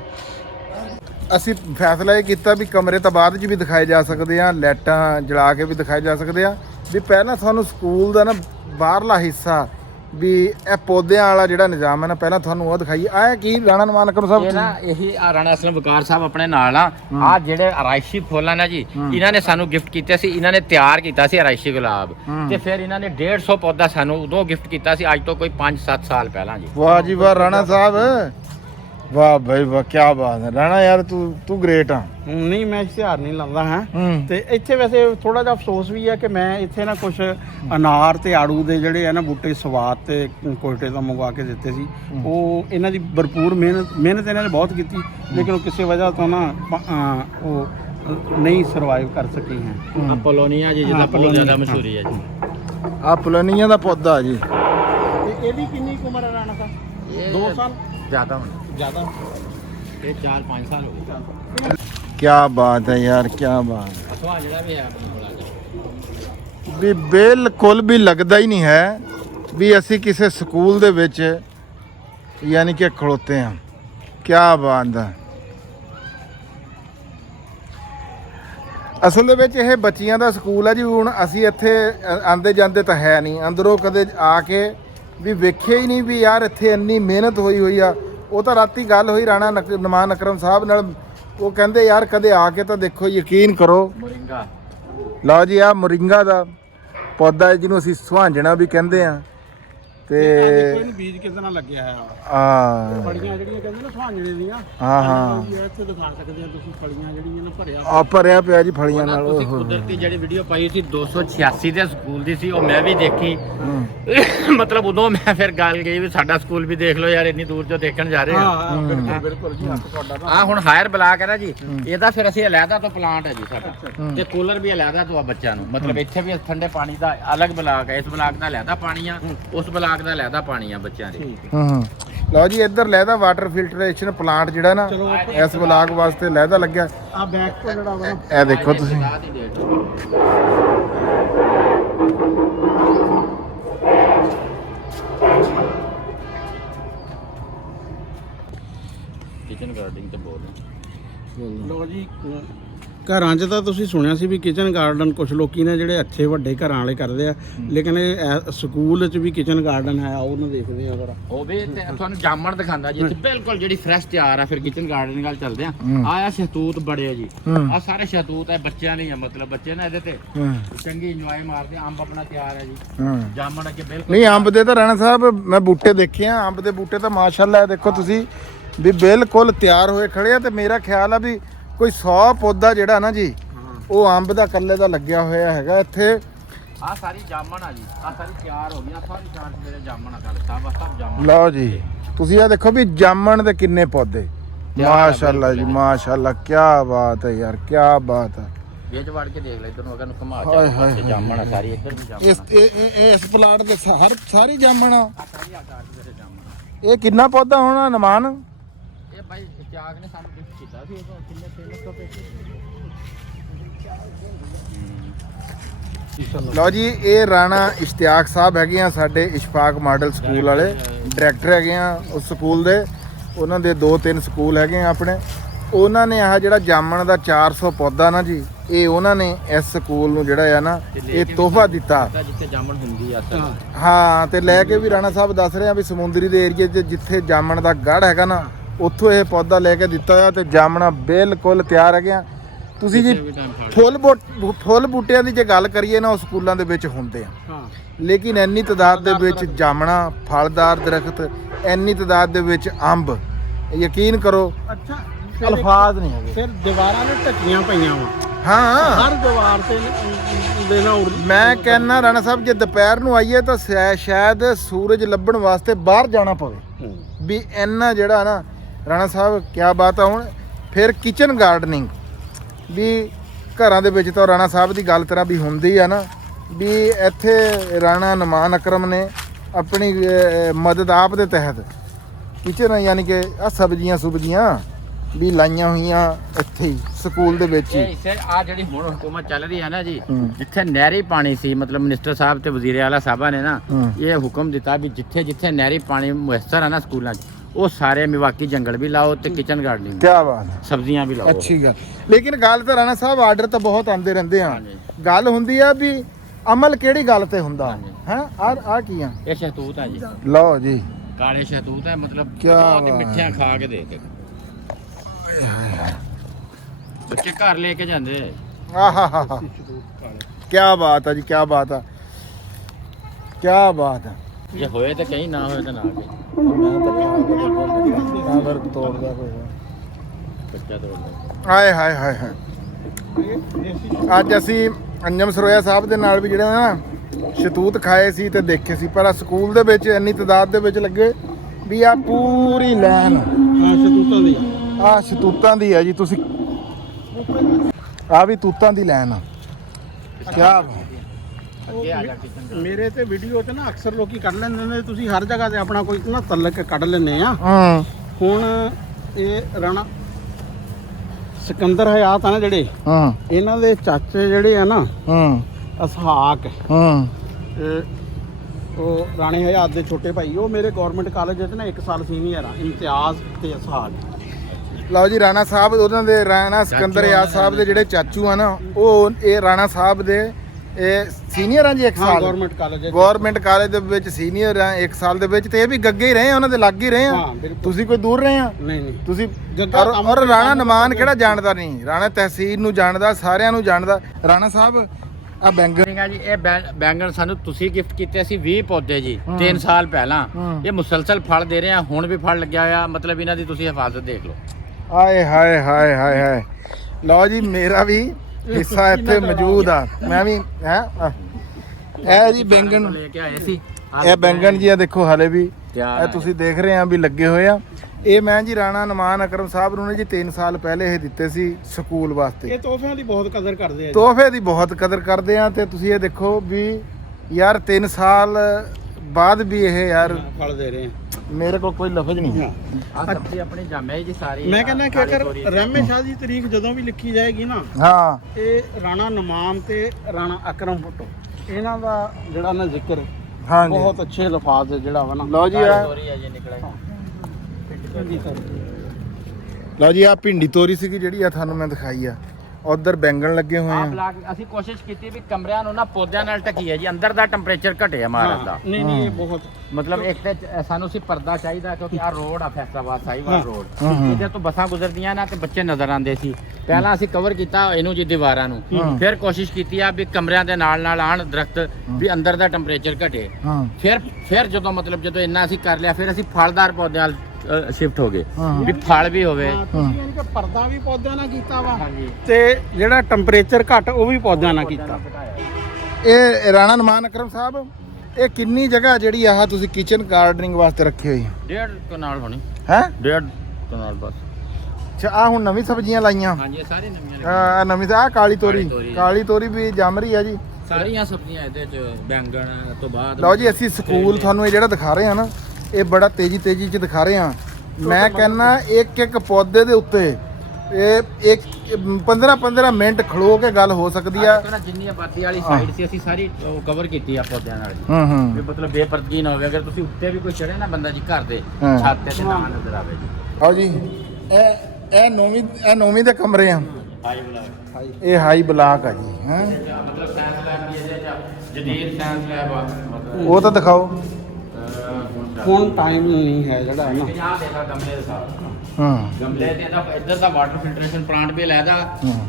ਅਸੀਂ ਫੈਸਲਾ ਇਹ ਕੀਤਾ ਵੀ ਕਮਰੇ ਤਾਂ ਬਾਅਦ 'ਚ ਵੀ ਦਿਖਾਏ ਜਾ ਸਕਦੇ ਆ, ਲਾਈਟਾਂ ਜਲਾ ਕੇ ਵੀ ਦਿਖਾਏ ਜਾ ਸਕਦੇ ਆ। ਵੀ ਪਹਿਲਾਂ ਤੁਹਾਨੂੰ ਸਕੂਲ ਦਾ ਨਾ ਬਾਹਰਲਾ ਹਿੱਸਾ ਵੀ ਇਹ ਪੌਦਿਆਂ ਵਾਲਾ ਜਿਹੜਾ ਨਿਜ਼ਾਮ ਹੈ ਨਾ, ਪਹਿਲਾਂ ਤੁਹਾਨੂੰ ਉਹ ਦਿਖਾਈਏ। ਆਹ ਕੀ ਰਾਣਾ ਨਿਮਾਨ ਅਕਰਮ ਸਾਹਿਬ? ਇਹ ਨਾ ਇਹੀ ਰਾਣਾ ਅਸਲਮ ਵਕਾਰ ਸਾਹਿਬ ਆਪਣੇ ਨਾਲ ਆ। ਆ ਜਿਹੜੇ ਅਰਾਇਸ਼ੀ ਫੁੱਲ ਆ ਨਾ ਜੀ, ਇਹਨਾਂ ਨੇ ਸਾਨੂੰ ਗਿਫਟ ਕੀਤੇ ਸੀ। ਇਹਨਾਂ ਨੇ ਤਿਆਰ ਕੀਤਾ ਸੀ ਅਰਾਇਸ਼ੀ ਗੁਲਾਬ, ਤੇ ਫਿਰ ਇਹਨਾਂ ਨੇ 150 ਪੌਦਾ ਸਾਨੂੰ ਉਦੋਂ ਗਿਫਟ ਕੀਤਾ ਸੀ, ਅੱਜ ਤੋਂ ਕੋਈ 5-7 ਸਾਲ ਪਹਿਲਾਂ ਜੀ। ਵਾਹ ਜੀ ਵਾਹ ਰਾਣਾ ਸਾਹਿਬ, ਵਾਹ ਭਾਈ ਵਾਹ, ਕੀ ਬਾਤ ਹੈ ਰਾਣਾ ਯਾਰ, ਤੂੰ ਗ੍ਰੇਟ ਆ। ਨਹੀਂ ਮੈਂ ਇਸ਼ਤਿਹਾਰ ਨਹੀਂ ਲਾਉਂਦਾ ਹਾਂ। ਤੇ ਇੱਥੇ ਵੈਸੇ ਥੋੜਾ ਜਿਹਾ ਅਫਸੋਸ ਵੀ ਹੈ ਕਿ ਮੈਂ ਇੱਥੇ ਨਾ ਕੁਝ ਅਨਾਰ ਤੇ ਆੜੂ ਦੇ ਜਿਹੜੇ ਆ ਨਾ ਬੂਟੇ ਸਵਾਦ ਤੇ ਕੋਇਟੇ ਤੋਂ ਮੰਗਵਾ ਕੇ ਦਿੱਤੇ ਸੀ। ਉਹ ਇਹਨਾਂ ਦੀ ਭਰਪੂਰ ਮਿਹਨਤ ਇਹਨਾਂ ਨੇ ਬਹੁਤ ਕੀਤੀ, ਲੇਕਿਨ ਉਹ ਕਿਸੇ ਵਜ੍ਹਾ ਤੋਂ ਨਾ ਉਹ ਨਹੀਂ ਸਰਵਾਈਵ ਕਰ ਸਕੀ ਹੈ। ਪੋਲੋਨੀਆ ਜੀ ਜਿਹਦਾ ਬਹੁਤ ਜ਼ਿਆਦਾ ਮਸ਼ਹੂਰੀ ਹੈ ਜੀ। ਆ ਪੁਲਾਨੀਆਂ ਦਾ ਪੌਦਾ ਜੀ। ਤੇ ਇਹਦੀ ਕਿੰਨੀ ਉਮਰ ਹੈ ਰਾਣਾ ਸਾਹਿਬ? 2 ਸਾਲ ਜ਼ਿਆਦਾ ਹੁਣ, ਜ਼ਿਆਦਾ, ਇਹ 4-5 ਸਾਲ ਹੋ ਗਏ। ਕੀ ਬਾਤ ਹੈ ਯਾਰ, ਕੀ ਬਾਤ ਹੈ। ਅਥਵਾ ਜਿਹੜਾ ਵੀ ਹੈ ਆਪਣੇ ਕੋਲ ਆ ਗਿਆ। ਵੀ ਬਿਲਕੁਲ ਵੀ ਲੱਗਦਾ ਹੀ ਨਹੀਂ ਹੈ ਵੀ ਅਸੀਂ ਕਿਸੇ ਸਕੂਲ ਦੇ ਵਿੱਚ ਯਾਨੀ ਕਿ ਖਲੋਤੇ ਹਾਂ। ਕੀ ਬਾਤ ਹੈ। ਅਸਲ ਦੇ ਵਿੱਚ ਇਹ ਬੱਚੀਆਂ ਦਾ ਸਕੂਲ ਹੈ ਜੀ। ਹੁਣ ਅਸੀਂ ਇੱਥੇ ਆਂਦੇ ਜਾਂਦੇ ਤਾਂ ਹੈ ਨਹੀਂ, ਅੰਦਰੋਂ ਕਦੇ ਆ ਕੇ ਵੀ ਵੇਖਿਆ ਹੀ ਨਹੀਂ ਵੀ ਯਾਰ ਇੱਥੇ ਇੰਨੀ ਮਿਹਨਤ ਹੋਈ ਆ। ਉਹ ਤਾਂ ਰਾਤੀ ਗੱਲ ਹੋਈ ਰਾਣਾ ਨਮਾਨ ਅਕਰਮ ਸਾਹਿਬ ਨਾਲ, ਉਹ ਕਹਿੰਦੇ ਯਾਰ ਕਦੇ ਆ ਕੇ ਤਾਂ ਦੇਖੋ, ਯਕੀਨ ਕਰੋ। ਮੋਰਿੰਗਾ ਲਓ ਜੀ, ਆ ਮੋਰਿੰਗਾ ਦਾ ਪੌਦਾ ਹੈ ਜਿਹਨੂੰ ਅਸੀਂ ਸੁਹਾਂਜਣਾ ਵੀ ਕਹਿੰਦੇ ਆ। ਤੇ ਦੇਖੋ ਇਹਨੂੰ ਬੀਜ ਕਿਸ ਤਰ੍ਹਾਂ ਲੱਗਿਆ ਹੈ ਆ ਫਲੀਆਂ ਜਿਹੜੀਆਂ ਕਹਿੰਦੇ ਨਾ ਸੁਹਾਂਜਣੇ ਦੀਆਂ, ਹਾਂ ਇਹ ਇੱਥੇ ਦਿਖਾ ਸਕਦੇ ਆ ਤੁਸੀਂ, ਫਲੀਆਂ ਜਿਹੜੀਆਂ ਨੇ ਭਰਿਆ ਆ ਭਰਿਆ ਪਿਆ ਜੀ ਫਲੀਆਂ ਨਾਲ। ਤੁਸੀਂ ਕੁਦਰਤੀ ਜਿਹੜੀ ਵੀਡੀਓ ਪਾਈ ਸੀ 286 ਦੇ ਸਕੂਲ ਦੀ ਸੀ, ਉਹ ਮੈਂ ਵੀ ਦੇਖੀ। ਮਤਲਬ ਉਦੋਂ ਮੈਂ ਫਿਰ ਗੱਲ ਗਈ ਵੀ ਸਾਡਾ ਸਕੂਲ ਵੀ ਦੇਖ ਲਓ ਯਾਰ, ਇੰਨੀ ਦੂਰ ਤੋਂ ਦੇਖਣ ਜਾ ਰਹੇ ਆ। ਹਾਂ ਬਿਲਕੁਲ ਬਿਲਕੁਲ ਜੀ, ਹੱਥ ਤੁਹਾਡਾ ਨਾ। ਆ ਹੁਣ ਹਾਇਰ ਬਲਾਕ ਹੈ ਨਾ ਜੀ, ਇਹਦਾ ਫਿਰ ਅਸੀਂ ਅਲੱਗਾ ਤੋਂ ਪਲਾਂਟ ਹੈ ਜੀ ਸਾਡਾ, ਤੇ ਕੂਲਰ ਵੀ ਅਲੱਗਾ ਤੋਂ ਆ ਬੱਚਿਆਂ ਨੂੰ। ਮਤਲਬ ਇੱਥੇ ਵੀ ਠੰਡੇ ਪਾਣੀ ਦਾ ਅਲੱਗ ਬਲਾਕ ਹੈ, ਇਸ ਬਲਾਕ ਦਾ ਅਲੱਗਾ ਪਾਣੀ ਆ, ਉਸ ਬਲਾਕ ਦਾ ਅਲੱਗਾ ਪਾਣੀ ਆ ਬੱਚਿਆਂ ਦੇ। ਲਓ ਜੀ, ਇੱਧਰ ਲਹਿਦਾ ਵਾਟਰ ਫਿਲਟਰੇਸ਼ਨ ਪਲਾਂਟ ਜਿਹੜਾ ਨਾ ਇਸ ਬਲਾਕ ਵਾਸਤੇ ਲਹਿਦਾ ਲੱਗਿਆ। ਆ ਬੈਕ ਤੋਂ ਜਿਹੜਾ ਵਾ ਇਹ ਦੇਖੋ ਤੁਸੀਂ, ਕਿਚਨ ਗਾਰਡਨਿੰਗ ਤੇ ਬੋਲ ਲੋ ਜੀ, ਘਰਾਂ 'ਚ ਤਾਂ ਤੁਸੀਂ ਸੁਣਿਆ ਸੀ ਵੀ ਕਿਚਨ ਗਾਰਡਨ ਕੁਝ ਲੋਕੀ ਨੇ ਜਿਹੜੇ ਅੱਛੇ ਵੱਡੇ ਘਰਾਂ ਵਾਲੇ ਕਰਦੇ ਆ, ਲੇਕਿਨ ਇਹ ਸਕੂਲ 'ਚ ਵੀ ਕਿਚਨ ਗਾਰਡਨ ਹੈ, ਆਓ ਨਾ ਦੇਖਦੇ ਆ ਜਰਾ। ਉਹ ਵੀ ਤੇ ਤੁਹਾਨੂੰ ਜਾਮਣ ਦਿਖਾਉਂਦਾ ਜੀ, ਇੱਥੇ ਬਿਲਕੁਲ ਜਿਹੜੀ ਫਰੈਸ਼ ਤਿਆਰ ਆ। ਫਿਰ ਕਿਚਨ ਗਾਰਡਨਿੰਗ ਵੱਲ ਚੱਲਦੇ ਆ। ਆਹ ਸ਼ਹਿਤੂਤ ਬੜੇ ਆ ਜੀ, ਆ ਸਾਰੇ ਸ਼ਹਿਤੂਤ ਹੈ, ਬੱਚਿਆਂ ਲਈ ਆ। ਮਤਲਬ ਬੱਚੇ ਨਾ ਇਹਦੇ ਤੇ ਚੰਗੀ ਇੰਜੋਏ ਮਾਰਦੇ ਆ। ਅੰਬ ਆਪਣਾ ਤਿਆਰ ਹੈ ਜੀ, ਜਾਮਣ ਅੱਗੇ ਬਿਲਕੁਲ ਨਹੀਂ ਅੰਬ ਦੇ ਤਾਂ ਰਾਣਾ ਸਾਹਿਬ ਮੈਂ ਬੂਟੇ ਦੇਖੇ ਆ, ਅੰਬ ਦੇ ਬੂਟੇ ਤਾਂ ਮਾਸ਼ਾਅੱਲਾ ਦੇਖੋ ਤੁਸੀਂ ਵੀ ਬਿਲਕੁਲ ਤਿਆਰ ਹੋਏ ਖੜੇ ਆ। ਤੇ ਮੇਰਾ ਖਿਆਲ ਆ ਵੀ ਕੋਈ 100 ਪੌਦਾ ਜਿਹੜਾ ਨਾ ਜੀ ਉਹ ਅੰਬ ਦਾ ਕੱਲੇ ਦਾ ਲੱਗਿਆ ਹੋਇਆ ਹੈਗਾ ਇੱਥੇ। ਆ ਸਾਰੀ ਜਾਮਣ ਆ ਜੀ, ਆ ਸਾਰੀ ਤਿਆਰ ਹੋ ਗਈਆਂ, ਸਾਰੀ ਚਾਰ ਮੇਰੇ ਜਾਮਣ ਆ ਕੱਲ ਸਭ ਜਾਮਣ। ਲਓ ਜੀ, ਤੁਸੀਂ ਆ ਦੇਖੋ ਵੀ ਜਾਮਣ ਦੇ ਕਿੰਨੇ ਪੌਦੇ, ਮਾਸ਼ਾਅੱਲਾ ਜੀ ਮਾਸ਼ਾਅੱਲਾ, ਕੀ ਬਾਤ ਹੈ ਯਾਰ, ਕੀ ਬਾਤ ਹੈ। ਇਹ ਚ ਵੜ ਕੇ ਦੇਖ ਲੈ ਇਧਰ ਨੂੰ, ਅਗਰ ਨੂੰ ਘੁਮਾ ਹਾਏ ਹਾਏ ਕੇ ਜਾਮਣ ਆ ਸਾਰੀ, ਇੱਧਰ ਵੀ ਜਾਮਣ ਇਸ ਪਲਾਟ ਦੇ ਸਾਰੀ ਜਾਮਣ ਆ। ਸਾਰੀ ਆਕਾਰ ਦੇ ਜਾਮਣ। ਇਹ ਕਿੰਨਾ ਪੌਦਾ ਹੋਣਾ ਨਮਾਨ? ਇਹ ਭਾਈ ਇਤਿਆਗ ਨੇ ਸਾਨੂੰ ਗਿਫਟ ਕੀਤਾ ਸੀ, ਉਹ ਕਿੰਨੇ ਫੇਮਸ ਤੋਂ ਪੈਸੇ। ਲਓ ਜੀ, ਇਹ ਰਾਣਾ ਇਸ਼ਤਿਆਕ ਸਾਹਿਬ ਹੈਗੇ ਆ ਸਾਡੇ ਇਸ਼ਫਾਕ ਮਾਡਲ ਸਕੂਲ ਵਾਲੇ, ਡਾਇਰੈਕਟਰ ਹੈਗੇ ਆ ਉਸ ਸਕੂਲ ਦੇ। ਉਹਨਾਂ ਦੇ 2-3 ਸਕੂਲ ਹੈਗੇ ਆ ਆਪਣੇ। ਉਹਨਾਂ ਨੇ ਆਹ ਜਿਹੜਾ ਜਾਮਣ ਦਾ 400 ਪੌਦਾ ਨਾ ਜੀ, ਇਹ ਉਹਨਾਂ ਨੇ ਇਸ ਸਕੂਲ ਨੂੰ ਜਿਹੜਾ ਆ ਨਾ ਇਹ ਤੋਹਫਾ ਦਿੱਤਾ। ਜਿੱਥੇ ਜਾਮਣ ਹੁੰਦੀ ਆ ਅਸਲ। ਹਾਂ, ਤੇ ਲੈ ਕੇ ਵੀ ਰਾਣਾ ਸਾਹਿਬ ਦੱਸ ਰਹੇ ਆ ਵੀ ਸਮੁੰਦਰੀ ਦੇ ਏਰੀਏ 'ਚ ਜਿੱਥੇ ਜਾਮਣ ਦਾ ਗੜ੍ਹ ਹੈਗਾ ਨਾ, ਉੱਥੋਂ ਇਹ ਪੌਦਾ ਲੈ ਕੇ ਦਿੱਤਾ ਆ। ਤੇ ਜਾਮਣਾ ਬਿਲਕੁਲ ਤਿਆਰ ਹੈਗੇ ਆ। ਤੁਸੀਂ ਜੀ ਫੁੱਲ ਬੂਟਿਆਂ ਦੀ ਜੇ ਗੱਲ ਕਰੀਏ ਨਾ, ਉਹ ਸਕੂਲਾਂ ਦੇ ਵਿੱਚ ਹੁੰਦੇ ਆ, ਲੇਕਿਨ ਇੰਨੀ ਤਾਦਾਦ ਦੇ ਵਿੱਚ ਜਾਮਣਾ, ਫਲਦਾਰ ਦਰਖਤ, ਇੰਨੀ ਤਾਦਾਦ ਦੇ ਵਿੱਚ ਅੰਬ, ਯਕੀਨ ਕਰੋ ਅੱਛਾ ਅਲਫਾਜ਼ ਨਹੀਂ ਹੈਗੇ। ਫਿਰ ਦੀਵਾਰਾਂ ਨੇ ਢੱਕੀਆਂ ਪਈਆਂ ਵਾ, ਹਾਂ ਹਰ ਦੀਵਾਰ ਤੇ ਦੇ ਨਾਲ ਮੈਂ ਕਹਿੰਦਾ ਰਾਣਾ ਸਾਹਿਬ, ਜੇ ਦੁਪਹਿਰ ਨੂੰ ਆਈਏ ਤਾਂ ਸ਼ਾਇਦ ਸੂਰਜ ਲੱਭਣ ਵਾਸਤੇ ਬਾਹਰ ਜਾਣਾ ਪਵੇ ਵੀ ਇੰਨਾ ਜਿਹੜਾ ਨਾ ਰਾਣਾ ਸਾਹਿਬ ਕੀ ਬਾਤ ਆ। ਹੁਣ ਫਿਰ ਕਿਚਨ ਗਾਰਡਨਿੰਗ ਵੀ ਘਰਾਂ ਦੇ ਵਿੱਚ ਤਾਂ ਰਾਣਾ ਸਾਹਿਬ ਦੀ ਗੱਲ ਤਰ੍ਹਾਂ ਵੀ ਹੁੰਦੀ ਆ ਨਾ, ਵੀ ਇੱਥੇ ਰਾਣਾ ਨਮਾਨ ਅਕਰਮ ਨੇ ਆਪਣੀ ਮਦਦ ਆਪ ਦੇ ਤਹਿਤ ਕਿਚਨ ਯਾਨੀ ਕਿ ਆ ਸਬਜ਼ੀਆਂ ਵੀ ਲਾਈਆਂ ਹੋਈਆਂ ਇੱਥੇ ਹੀ ਸਕੂਲ ਦੇ ਵਿੱਚ ਹੀ। ਇਹ ਆ ਜਿਹੜੀ ਹੁਣ ਹੁਕੂਮਤ ਚੱਲ ਰਹੀ ਹੈ ਨਾ ਜੀ, ਜਿੱਥੇ ਨਹਿਰੀ ਪਾਣੀ ਸੀ, ਮਤਲਬ ਮਿਨਿਸਟਰ ਸਾਹਿਬ ਤੇ ਵਜ਼ੀਰ ਆਲਾ ਸਾਹਿਬਾਂ ਨੇ ਨਾ ਇਹ ਹੁਕਮ ਦਿੱਤਾ ਵੀ ਜਿੱਥੇ ਜਿੱਥੇ ਨਹਿਰੀ ਪਾਣੀ ਮੁਯੱਸਰ ਆ ਨਾ ਸਕੂਲਾਂ 'ਚ, ਉਹ ਸਾਰੇ ਮਿਵਾਕੀ ਜੰਗਲ ਵੀ ਲਾਓ ਤੇ ਕਿਚਨ ਗਾਰਡਨਿੰਗ, ਕੀ ਬਾਤ ਹੈ, ਸਬਜ਼ੀਆਂ ਵੀ ਲਾਓ। ਅੱਛੀ ਗੱਲ। ਲੇਕਿਨ ਗੱਲ ਤਾਂ ਰਾਣਾ ਸਾਹਿਬ ਆਰਡਰ ਤਾਂ ਬਹੁਤ ਆਉਂਦੇ ਰਹਿੰਦੇ ਆ, ਗੱਲ ਹੁੰਦੀ ਆ ਵੀ ਅਮਲ ਕਿਹੜੀ ਗੱਲ ਤੇ ਹੁੰਦਾ ਹੈ। ਆ ਕੀ ਆ? ਇਹ ਸ਼ਹਿਤੂਤ ਆ ਜੀ, ਲਓ ਜੀ, ਕਾਲੇ ਸ਼ਹਿਤੂਤ ਹੈ, ਮਤਲਬ ਕਿਆ ਬਹੁਤ ਹੀ ਬਾਤ। ਮਿੱਠੀਆਂ ਖਾ ਕੇ ਦੇਖ ਬੱਚੇ ਘਰ ਲੈ ਕੇ ਜਾਂਦੇ। ਆਹਾ ਕੀ ਬਾਤ ਆ ਜੀ, ਕੀ ਬਾਤ ਆ, ਕੀ ਬਾਤ ਆ। ਜੇ ਹੋਏ ਤਾਂ ਕਹੀਂ, ਨਾ ਹੋਏ ਤਾਂ ਨਾ ਕਹੀਂ। ਮੈਂ ਤਾਂ ਤੋੜਦਾ ਕੋਈ ਬੱਚਾ ਤੋੜ ਹਾਏ ਹਾਏ ਹਾਏ ਹਾਏ। ਅੱਜ ਅਸੀਂ ਅੰਜਮ ਸਰੋਇਆ ਸਾਹਿਬ ਦੇ ਨਾਲ ਵੀ ਜਿਹੜਾ ਨਾ ਸ਼ਤੂਤ ਖਾਏ ਸੀ ਤੇ ਦੇਖੇ ਸੀ, ਪਰ ਸਕੂਲ ਦੇ ਵਿੱਚ ਇੰਨੀ ਤਾਦਾਦ ਦੇ ਵਿੱਚ ਲੱਗੇ ਵੀ ਆ ਪੂਰੀ ਲਾਈਨ ਸ਼ਤੂਤਾਂ ਦੀ ਆ ਸ਼ਤੂਤਾਂ ਦੀ ਆ ਜੀ। ਤੁਸੀਂ ਆ ਵੀ ਤੂਤਾਂ ਦੀ ਲਾਈਨ ਆ, ਕੀ ਅੱਗੇ ਆ ਜਾ ਕਿਚਨ। ਮੇਰੇ ਤੇ ਵੀਡੀਓ 'ਚ ਨਾ ਅਕਸਰ ਲੋਕੀ ਕੱਢ ਲੈਂਦੇ ਨੇ, ਤੁਸੀਂ ਹਰ ਜਗ੍ਹਾ ਤੇ ਆਪਣਾ ਕੋਈ ਨਾ ਤਲਕ ਕੱਢ ਲੈਂਦੇ ਆ। ਹੁਣ ਇਹ ਰਾਣਾ ਸਿਕੰਦਰ ਹਯਾਤ ਆ ਨਾ ਜਿਹੜੇ, ਇਹਨਾਂ ਦੇ ਚਾਚੇ ਜਿਹੜੇ ਆ ਨਾ ਇਸਹਾਕ, ਉਹ ਰਾਣੇ ਹਯਾਤ ਦੇ ਛੋਟੇ ਭਾਈ, ਉਹ ਮੇਰੇ ਗਵਰਨਮੈਂਟ ਕਾਲਜ 'ਚ ਨਾ 1 ਸਾਲ ਸੀਨੀਅਰ ਆ, ਇਮਤਿਆਜ਼ ਤੇ ਇਸਹਾਕ। ਲਓ ਜੀ ਰਾਣਾ ਸਾਹਿਬ ਉਹਨਾਂ ਦੇ ਰਾਣਾ ਸਿਕੰਦਰ ਯਾਦ ਸਾਹਿਬ ਦੇ ਜਿਹੜੇ ਚਾਚੂ ਆ ਨਾ ਉਹ ਇਹ ਰਾਣਾ ਸਾਹਿਬ ਦੇ ਇਹ ਸੀਨੀਅਰ ਆ ਜੀ 1 ਸਾਲ ਗਵਰਨਮੈਂਟ ਕਾਲਜ ਦੇ ਵਿੱਚ ਸੀਨੀਅਰ ਆ 1 ਸਾਲ ਦੇ ਵਿੱਚ ਤੇ ਇਹ ਵੀ ਗੱਗੇ ਹੀ ਰਹੇ ਆ ਉਹਨਾਂ ਦੇ ਲੱਗ ਹੀ ਰਹੇ ਆ ਤੁਸੀਂ ਕੋਈ ਦੂਰ ਰਹੇ ਆ ਨਹੀਂ ਤੁਸੀਂ ਔਰ ਰਾਣਾ ਨਮਾਨ ਕਿਹੜਾ ਜਾਣਦਾ ਨਹੀਂ ਰਾਣਾ ਤਹਿਸੀਲ ਨੂੰ ਜਾਣਦਾ ਸਾਰਿਆਂ ਨੂੰ ਜਾਣਦਾ ਰਾਣਾ ਸਾਹਿਬ ਆ ਬੈਂਗਣ ਜੀ ਇਹ ਬੈਂਗਣ ਸਾਨੂੰ ਤੁਸੀਂ ਗਿਫਟ ਕੀਤੇ ਸੀ 20 ਪੌਦੇ ਜੀ 3 ਸਾਲ ਪਹਿਲਾਂ ਇਹ ਮੁਸਲਸਲ ਫਲ ਦੇ ਰਹੇ ਆ ਹੁਣ ਵੀ ਫਲ ਲੱਗਿਆ ਹੋਇਆ ਮਤਲਬ ਇਹਨਾਂ ਦੀ ਤੁਸੀਂ ਹਿਫਾਜ਼ਤ ਦੇਖ ਲਓ ਆਏ ਹਾਏ ਹਾਏ ਹਾਏ ਹਾਏ ਲਓ ਜੀ ਮੇਰਾ ਵੀ ਹਿੱਸਾ ਇੱਥੇ ਮੌਜੂਦ ਆ ਮੈਂ ਵੀ ਹੈ ਇਹ ਜੀ ਬੈਂਗਣ ਲੈ ਕੇ ਆਏ ਸੀ ਇਹ ਬੈਂਗਣ ਜੀ ਆ ਦੇਖੋ ਹਲੇ ਵੀ ਤਿਆਰ ਇਹ ਤੁਸੀਂ ਦੇਖ ਰਹੇ ਆ ਵੀ ਲੱਗੇ ਹੋਏ ਆ ਇਹ ਮੈਂ ਜੀ ਰਾਣਾ ਨਮਾਨ ਅਕਰਮ ਸਾਹਿਬ ਨੂੰ ਨੇ ਜੀ 3 ਸਾਲ ਪਹਿਲੇ ਇਹ ਦਿੱਤੇ ਸੀ ਸਕੂਲ ਵਾਸਤੇ ਇਹ ਤੋਹਫਿਆਂ ਦੀ ਬਹੁਤ ਕਦਰ ਕਰਦੇ ਆ ਤੋਹਫੇ ਦੀ ਬਹੁਤ ਕਦਰ ਕਰਦੇ ਆ ਤੇ ਤੁਸੀਂ ਇਹ ਦੇਖੋ ਵੀ ਯਾਰ 3 ਸਾਲ ਬਾਅਦ ਵੀ ਇਹ ਯਾਰ ਫਲ ਦੇ ਰਹੇ ਆ ਮੇਰੇ ਕੋਲ ਕੋਈ ਲਫ਼ਜ਼ ਨਹੀਂ ਆ ਸਬਜ਼ੀ ਆਪਣੀ ਜਾਮੇ ਜੀ ਸਾਰੀ ਮੈਂ ਕਹਿੰਦਾ ਕਿ ਅਗਰ ਰਹਿਮੇ ਸ਼ਾਹ ਦੀ ਤਾਰੀਖ ਜਦੋਂ ਵੀ ਲਿਖੀ ਜਾਏਗੀ ਨਾ ਹਾਂ ਇਹ ਰਾਣਾ ਨਮਾਨ ਤੇ ਰਾਣਾ ਅਕਰਮ ਭੁੱਟੋ ਇਹਨਾਂ ਦਾ ਜਿਹੜਾ ਨਾ ਜ਼ਿਕਰ ਹਾਂ ਜੀ ਬਹੁਤ ਅੱਛੇ ਲਫ਼ਾਜ਼ ਜਿਹੜਾ ਵਾ ਨਾ ਲਓ ਜੀ ਆ ਲਓ ਜੀ ਆ ਭਿੰਡੀ ਤੋਰੀ ਸੀਗੀ ਜਿਹੜੀ ਆ ਤੁਹਾਨੂੰ ਮੈਂ ਦਿਖਾਈ ਆ ਉਧਰ ਬੈਂਗਣ ਲੱਗੇ ਹੋਏ ਆ ਅਸੀਂ ਕੋਸ਼ਿਸ਼ ਕੀਤੀ ਵੀ ਕਮਰਿਆਂ ਨੂੰ ਨਾ ਪੌਦਿਆਂ ਨਾਲ ਢੱਕੀਏ ਜੀ ਅੰਦਰ ਦਾ ਟੈਂਪਰੇਚਰ ਘਟਿਆ ਮਹਾਰਾਜ ਦਾ ਨਹੀਂ ਨਹੀਂ ਇਹ ਬਹੁਤ ਮਤਲਬ ਇੱਕ ਤੇ ਸਾਨੂੰ ਸੀ ਪਰਦਾ ਚਾਹੀਦਾ ਕਿਉਂਕਿ ਆ ਰੋਡ ਆ ਫੈਸਲਾਬਾਦ ਸਾਈਵਾਲ ਰੋਡ ਇਹਦੇ ਤੋਂ ਬੱਸਾਂ ਗੁਜ਼ਰਦੀਆਂ ਨਾ ਤੇ ਬੱਚੇ ਨਜ਼ਰ ਆਉਂਦੇ ਸੀ ਪਹਿਲਾਂ ਅਸੀਂ ਕਵਰ ਕੀਤਾ ਇਹਨੂੰ ਜੀ ਦੀਵਾਰਾਂ ਨੂੰ ਫਿਰ ਕੋਸ਼ਿਸ਼ ਕੀਤੀ ਆ ਵੀ ਕਮਰਿਆਂ ਦੇ ਨਾਲ ਨਾਲ ਆਣ ਦਰਖਤ ਵੀ ਅੰਦਰ ਦਾ ਟੈਂਪਰੇਚਰ ਘਟੇ ਫਿਰ ਜਦੋਂ ਮਤਲਬ ਜਦੋਂ ਇੰਨਾ ਅਸੀਂ ਕਰ ਲਿਆ ਫਿਰ ਅਸੀਂ ਫਲਦਾਰ ਪੌਦਿਆਂ ਨਾਲ ਸ਼ਿਫਟ ਹੋ ਗਏ ਵੀ ਫਲ ਵੀ ਹੋਵੇ ਯਾਨੀ ਕਿ ਪਰਦਾ ਵੀ ਪੌਦਿਆਂ ਨਾਲ ਕੀਤਾ ਵਾ ਤੇ ਜਿਹੜਾ ਟੈਂਪਰੇਚਰ ਘਟ ਉਹ ਵੀ ਪੌਦਿਆਂ ਨਾਲ ਕੀਤਾ ਇਹ ਰਾਣਾ ਨਮਾਨ ਅਕਰਮ ਸਾਹਿਬ ਇਹ ਕਿੰਨੀ ਜਗ੍ਹਾ ਜਿਹੜੀ ਆਹ ਤੁਸੀਂ ਕਿਚਨ ਗਾਰਡਨਿੰਗ ਵਾਸਤੇ ਰੱਖੀ ਹੋਈ 1.5 ਕਨਾਲ ਹੋਣੀ ਹੈ 1.5 ਕਨਾਲ ਬਸ ਅੱਛਾ ਆ ਹੁਣ ਨਵੀਂ ਸਬਜ਼ੀਆਂ ਲਾਈਆਂ ਹਾਂਜੀ ਇਹ ਸਾਰੀ ਨਵੀਆਂ ਨਵੀਂ ਤਾਂ ਕਾਲੀ ਤੋਰੀ ਵੀ ਜੰਮ ਰਹੀ ਆ ਜੀ ਸਾਰੀਆਂ ਸਬਜ਼ੀਆਂ ਇਹਦੇ ਚ ਬੈਂਗਣ ਤੋਂ ਬਾਅਦ ਲਓ ਜੀ ਅਸੀਂ ਸਕੂਲ ਤੁਹਾਨੂੰ ਇਹ ਜਿਹੜਾ ਦਿਖਾ ਰਹੇ ਆ ਨਾ ਇਹ ਬੜਾ ਤੇਜ਼ੀ ਚ ਦਿਖਾ ਰਹੇ ਆ ਮੈਂ ਕਹਿੰਨਾ ਇੱਕ ਪੌਦੇ ਦੇ ਉੱਤੇ ਇਹ 15 ਮਿੰਟ ਖਲੋ ਕੇ ਗੱਲ ਹੋ ਸਕਦੀ ਆ ਜਿੰਨੀ ਆਬਾਦੀ ਵਾਲੀ ਸਾਈਡ ਸੀ ਅਸੀਂ ਸਾਰੀ ਕਵਰ ਕੀਤੀ ਆ ਪੌਦਿਆਂ ਨਾਲ ਜੀ ਵੀ ਮਤਲਬ ਬੇਪਰਦਗੀ ਨਾ ਹੋਵੇ ਅਗਰ ਤੁਸੀਂ ਉੱਤੇ ਵੀ ਕੋਈ ਚੜੇ ਨਾ ਬੰਦਾ ਜੀ ਘਰ ਦੇ ਛੱਤ ਤੇ ਨਾ ਨਜ਼ਰ ਆਵੇ ਜੀ ਆਓ ਜੀ ਇਹ ਨੌਵੀਂ ਦੇ ਕਮਰੇ ਆ ਹਾਈ ਬਲਾਕ ਇਹ ਹਾਈ ਬਲਾਕ ਆ ਜੀ ਹੈ ਮਤਲਬ ਸਾਇੰਸ ਲੈਬ ਵੀ ਇਹਦੇ ਚ ਜਦੀਦ ਸਾਇੰਸ ਲੈਬ ਆ ਮਤਲਬ ਉਹ ਤਾਂ ਦਿਖਾਓ ਹੁਣ ਟਾਈਮ ਨਹੀਂ ਹੈ ਜਿਹੜਾ ਨਾ ਆ ਦੇਖਾ ਗਮਲੇ ਦੇ ਸਾਹ ਹਾਂ ਗਮਲੇ ਤੇ ਇਹਦਾ ਇੱਧਰ ਦਾ ਵਾਟਰ ਫਿਲਟਰੇਸ਼ਨ ਪਲਾਂਟ ਵੀ ਲੈਦਾ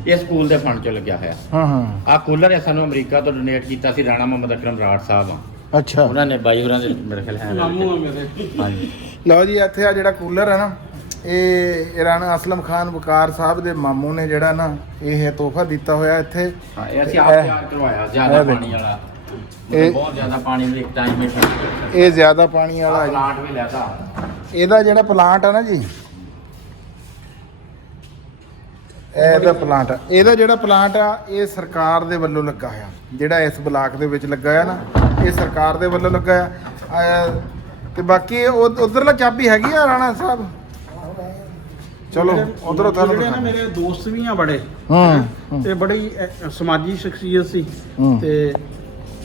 ਇਹ ਸਕੂਲ ਦੇ ਫੰਡ ਚੋਂ ਲੱਗਿਆ ਹੋਇਆ ਹਾਂ ਆ ਕੂਲਰ ਸਾਨੂੰ ਅਮਰੀਕਾ ਤੋਂ ਡੋਨੇਟ ਕੀਤਾ ਸੀ ਰਾਣਾ ਮੁਹੰਮਦ ਅਕਰਮ ਰਾਠ ਸਾਹਿਬ ਆ ਅੱਛਾ ਉਹਨਾਂ ਨੇ ਬਾਈ ਹੋਰਾਂ ਦੇ ਮੇਰੇ ਖਿਆਲ ਹੈ ਮਾਮੂ ਆ ਮੇਰੇ ਹਾਂਜੀ ਲਓ ਜੀ ਇੱਥੇ ਆ ਜਿਹੜਾ ਕੂਲਰ ਹੈ ਨਾ ਇਹ ਰਾਣਾ ਅਸਲਮ ਖਾਨ ਵਕਾਰ ਸਾਹਿਬ ਦੇ ਮਾਮੂ ਨੇ ਜਿਹੜਾ ਨਾ ਇਹ ਤੋਹਫਾ ਦਿੱਤਾ ਹੋਇਆ ਇੱਥੇ ਹਾਂ ਇਹ ਅਸੀਂ ਆਪ ਤਿਆਰ ਕਰਵਾਇਆ ਜ਼ਿਆਦਾ ਪਾਣੀ ਵਾਲਾ ਬਹੁਤ ਜ਼ਿਆਦਾ ਪਾਣੀ ਨੂੰ ਇੱਕ ਟਾਈਮ ਵਿੱਚ ਇਹ ਜ਼ਿਆਦਾ ਪਾਣੀ ਵਾਲਾ ਪਲਾਂਟ ਵੀ ਲੈਦਾ ਇਹਦਾ ਜਿਹੜਾ ਪਲਾਂਟ ਆ ਨਾ ਜੀ ਇਹਦਾ ਜਿਹੜਾ ਪਲਾਂਟ ਆ ਇਹ ਸਰਕਾਰ ਦੇ ਵੱਲੋਂ ਲੱਗਾ ਹੋਇਆ ਜਿਹੜਾ ਇਸ ਬਲਾਕ ਦੇ ਵਿੱਚ ਲੱਗਾ ਆ ਨਾ ਇਹ ਸਰਕਾਰ ਦੇ ਵੱਲੋਂ ਲੱਗਾ ਆ ਤੇ ਬਾਕੀ ਉਧਰਲਾ ਚਾਬੀ ਹੈਗੀ ਆ ਰਾਣਾ ਸਾਹਿਬ ਚਲੋ ਉਧਰੋਂ ਤੁਹਾਨੂੰ ਜਿਹੜੇ ਨਾ ਮੇਰੇ ਦੋਸਤ ਵੀ ਆ ਬੜੇ ਤੇ ਬੜੀ ਸਮਾਜੀ ਸ਼ਖਸੀਅਤ ਸੀ ਤੇ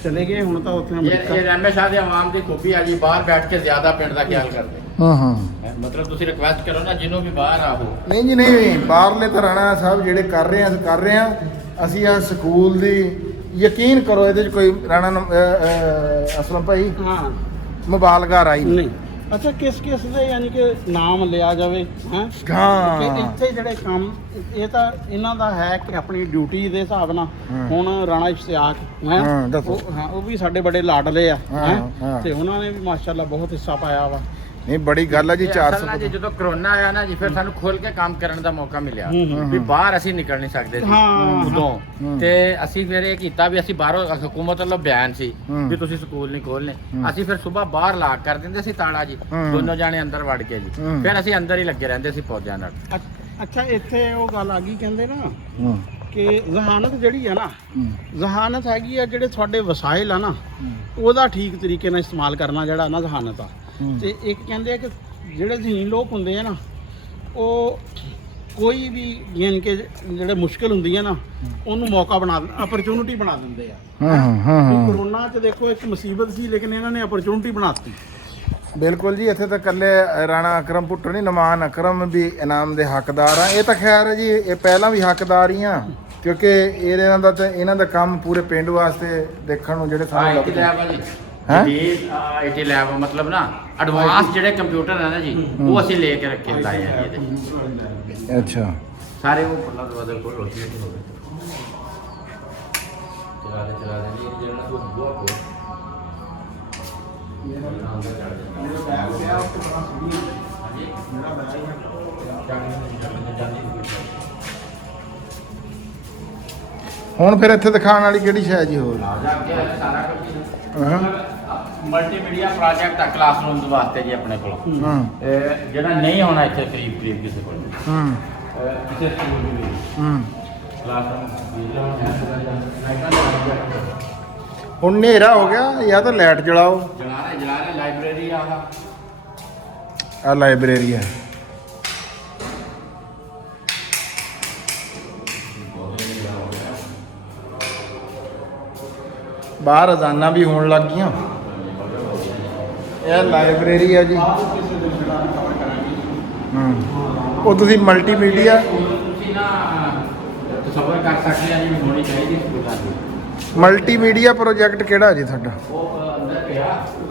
ਚਲੇ ਗਏ ਹੁਣ ਤਾਂ ਉੱਥੇ ਅਮਰੀਕਾ ਇਹ ਰਹਿਮੇ ਸ਼ਾਹ ਦੇ ਆਵਾਮ ਦੀ ਖੂਬੀ ਆ ਜੀ ਬਾਹਰ ਬੈਠ ਕੇ ਜ਼ਿਆਦਾ ਪਿੰਡ ਦਾ ਖਿਆਲ ਕਰਦੇ ਮਤਲਬ ਤੁਸੀਂ ਰਿਕੁਐਸਟ ਕਰੋ ਨਾ ਜਿਹਨੂੰ ਵੀ ਬਾਹਰ ਆਹੋ ਨਹੀਂ ਜੀ ਨਹੀਂ ਬਾਹਰਲੇ ਤਾਂ ਰਾਣਾ ਸਾਹਿਬ ਜਿਹੜੇ ਕਰ ਰਹੇ ਆ ਅਸੀਂ ਆ ਸਕੂਲ ਦੀ ਯਕੀਨ ਕਰੋ ਇਹਦੇ ਚ ਕੋਈ ਰਾਣਾ ਅਸਲਮ ਭਾਈ ਹਾਂ ਮੁਬਾਲਗਾ ਰਾਈ ਨਹੀਂ ਅੱਛਾ ਕਿਸ ਦੇ ਯਾਨੀ ਕਿ ਨਾਮ ਲਿਆ ਜਾਵੇ ਹੈ ਹਾਂ ਇੱਥੇ ਜਿਹੜੇ ਕੰਮ ਇਹ ਤਾਂ ਇਹਨਾਂ ਦਾ ਹੈ ਕਿ ਆਪਣੀ ਡਿਊਟੀ ਦੇ ਹਿਸਾਬ ਨਾਲ ਹੁਣ ਰਾਣਾ ਇਸ਼ਤਿਆਕ ਹੈ ਉਹ ਵੀ ਸਾਡੇ ਬੜੇ ਲਾਡਲੇ ਆ ਤੇ ਉਹਨਾਂ ਨੇ ਵੀ ਮਾਸ਼ਾਅੱਲਾ ਬਹੁਤ ਹਿੱਸਾ ਪਾਇਆ ਵਾ ਨਹੀਂ ਬੜੀ ਗੱਲ ਆ ਜੀ 400 ਜੀ ਜਦੋਂ ਕਰੋਨਾ ਆਇਆ ਨਾ ਜੀ ਫਿਰ ਸਾਨੂੰ ਖੁੱਲ ਕੇ ਕੰਮ ਕਰਨ ਦਾ ਮੌਕਾ ਮਿਲਿਆ ਵੀ ਬਾਹਰ ਅਸੀਂ ਨਿਕਲ ਨਹੀਂ ਸਕਦੇ ਸੀ ਉਦੋਂ ਤੇ ਅਸੀਂ ਫਿਰ ਇਹ ਕੀਤਾ ਵੀ ਅਸੀਂ ਬਾਹਰੋਂ ਹਕੂਮਤ ਵੱਲੋਂ ਬਿਆਨ ਸੀ ਵੀ ਤੁਸੀਂ ਸਕੂਲ ਨਹੀਂ ਖੋਲਨੇ ਅਸੀਂ ਫਿਰ ਸਵੇਰ ਬਾਹਰ ਲਾਕ ਕਰ ਦਿੰਦੇ ਸੀ ਤਾਲਾ ਜੀ ਦੋਨੋਂ ਜਾਣੇ ਅੰਦਰ ਵੜ ਕੇ ਜੀ ਫਿਰ ਅਸੀਂ ਅੰਦਰ ਹੀ ਲੱਗੇ ਰਹਿੰਦੇ ਸੀ ਪੌਦਿਆਂ ਨਾਲ ਅੱਛਾ ਇੱਥੇ ਉਹ ਗੱਲ ਆ ਗਈ ਕਹਿੰਦੇ ਨਾ ਕਿ ਜ਼ਹਾਨਤ ਜਿਹੜੀ ਆ ਨਾ ਜ਼ਹਾਨਤ ਹੈਗੀ ਆ ਜਿਹੜੇ ਤੁਹਾਡੇ ਵਸਾਇਲ ਆ ਨਾ ਉਹਦਾ ਠੀਕ ਤਰੀਕੇ ਨਾਲ ਇਸਤੇਮਾਲ ਕਰਨਾ ਜਿਹੜਾ ਨਾ ਜ਼ਹਾਨਤ ਆ ਤੇ ਇੱਕ ਕਹਿੰਦੇ ਆ ਕਿ ਜਿਹੜੇ ਜ਼ਹੀਨ ਲੋਕ ਹੁੰਦੇ ਆ ਨਾ ਉਹ ਕੋਈ ਵੀ ਯਾਨੀ ਕਿ ਜਿਹੜੇ ਮੁਸ਼ਕਲ ਹੁੰਦੀ ਹੈ ਨਾ ਉਹਨੂੰ ਮੌਕਾ ਬਣਾ ਅਪਰਚੂਨਿਟੀ ਬਣਾ ਦਿੰਦੇ ਆ ਕਰੋਨਾ 'ਚ ਦੇਖੋ ਇੱਕ ਮੁਸੀਬਤ ਸੀ ਲੇਕਿਨ ਇਹਨਾਂ ਨੇ ਅਪਰਚੂਨਿਟੀ ਬਣਾਤੀ ਬਿਲਕੁਲ ਜੀ, ਇੱਥੇ ਤਾਂ ਇਕੱਲੇ ਰਾਣਾ ਅਕਰਮ ਭੁੱਟੋ ਨਹੀਂ, ਨਮਾਨ ਅਕਰਮ ਵੀ ਇਨਾਮ ਦੇ ਹੱਕਦਾਰ ਆ। ਇਹ ਤਾਂ ਖੈਰ ਜੀ ਇਹ ਪਹਿਲਾਂ ਵੀ ਹੱਕਦਾਰ ਹੀ ਆ, ਕਿਉਂਕਿ ਇਹਨਾਂ ਦਾ ਤਾਂ ਇਹਨਾਂ ਦਾ ਕੰਮ ਪੂਰੇ ਪਿੰਡ ਵਾਸਤੇ ਦੇਖਣ ਨੂੰ ਜਿਹੜੇ ਸਾਨੂੰ ਆਈਟੀ ਲੱਭਦੇ। ਲੈਬ ਆ ਜੀ ਹੈਂ? ਜੀ ਆਈਟੀ ਲੈਬ ਮਤਲਬ ਨਾ ਐਡਵਾਂਸ ਜਿਹੜੇ ਕੰਪਿਊਟਰ ਹੈ ਨਾ ਜੀ ਉਹ ਅਸੀਂ ਲੈ ਕੇ ਰੱਖੇ ਲਾਏ ਆ ਜੀ ਇਹਦੇ ਅੱਛਾ, ਸਾਰੇ ਉਹ ਪੱਲਾ ਦਰਵਾਜ਼ੇ ਕੋਲ ਰੋਟੀ ਹੋ ਗਏ ਚਲਾ ਦੇ ਜੀ ਜਿਹੜਾ ਨਾ ਤੂੰ ਬਹੁਤ ਹੁਣ ਫਿਰ ਇੱਥੇ ਦਿਖਾਉਣ ਵਾਲੀ ਕਿਹੜੀ ਸ਼ੈ ਜੀ ਹੋਰ? ਹਾਂ ਮਲਟੀਮੀਡੀਆ ਪ੍ਰੋਜੈਕਟ ਆ ਕਲਾਸਰੂਮ ਦੇ ਵਾਸਤੇ ਜੀ ਆਪਣੇ ਕੋਲ ਹਾਂ ਜਿਹੜਾ ਨਹੀਂ ਹੋਣਾ ਇੱਥੇ ਕਰੀਬ ਕਿਸੇ ਕੋਲ ਹਾਂ ਕਿਸੇ ਸਕੂਲ ਦੇ ਵਿੱਚ ਹਾਂ। ਕਲਾਸਰੂਮ ਹੁਣ ਹਨੇਰਾ ਹੋ ਗਿਆ ਜਾਂ ਤਾਂ ਲਾਈਟ ਜਲਾਓ। ਜਲਾ ਰਹੇ ਲਾਇਬ੍ਰੇਰੀ ਆ ਲਾਇਬ੍ਰੇਰੀ ਹੈ। ਬਾਹਰ ਅਜ਼ਾਨਾਂ ਵੀ ਹੋਣ ਲੱਗ ਗਈਆਂ। ਇਹ ਲਾਇਬ੍ਰੇਰੀ ਹੈ ਜੀ। ਉਹ ਤੁਸੀਂ ਮਲਟੀਮੀਡੀਆ ਤੁਸੀਂ ਨਾ ਤਸੱਵਰ ਕਰ ਸਕਦੇ ਆ ਜੀ ਹੋਣੀ ਚਾਹੀਦੀ ਸਕੂਲਾਂ ਦੀ। ਮਲਟੀਮੀਡੀਆ ਪ੍ਰੋਜੈਕਟ ਕਿਹੜਾ ਜੀ ਤੁਹਾਡਾ? ਉਹ ਅੰਦਰ ਪਿਆ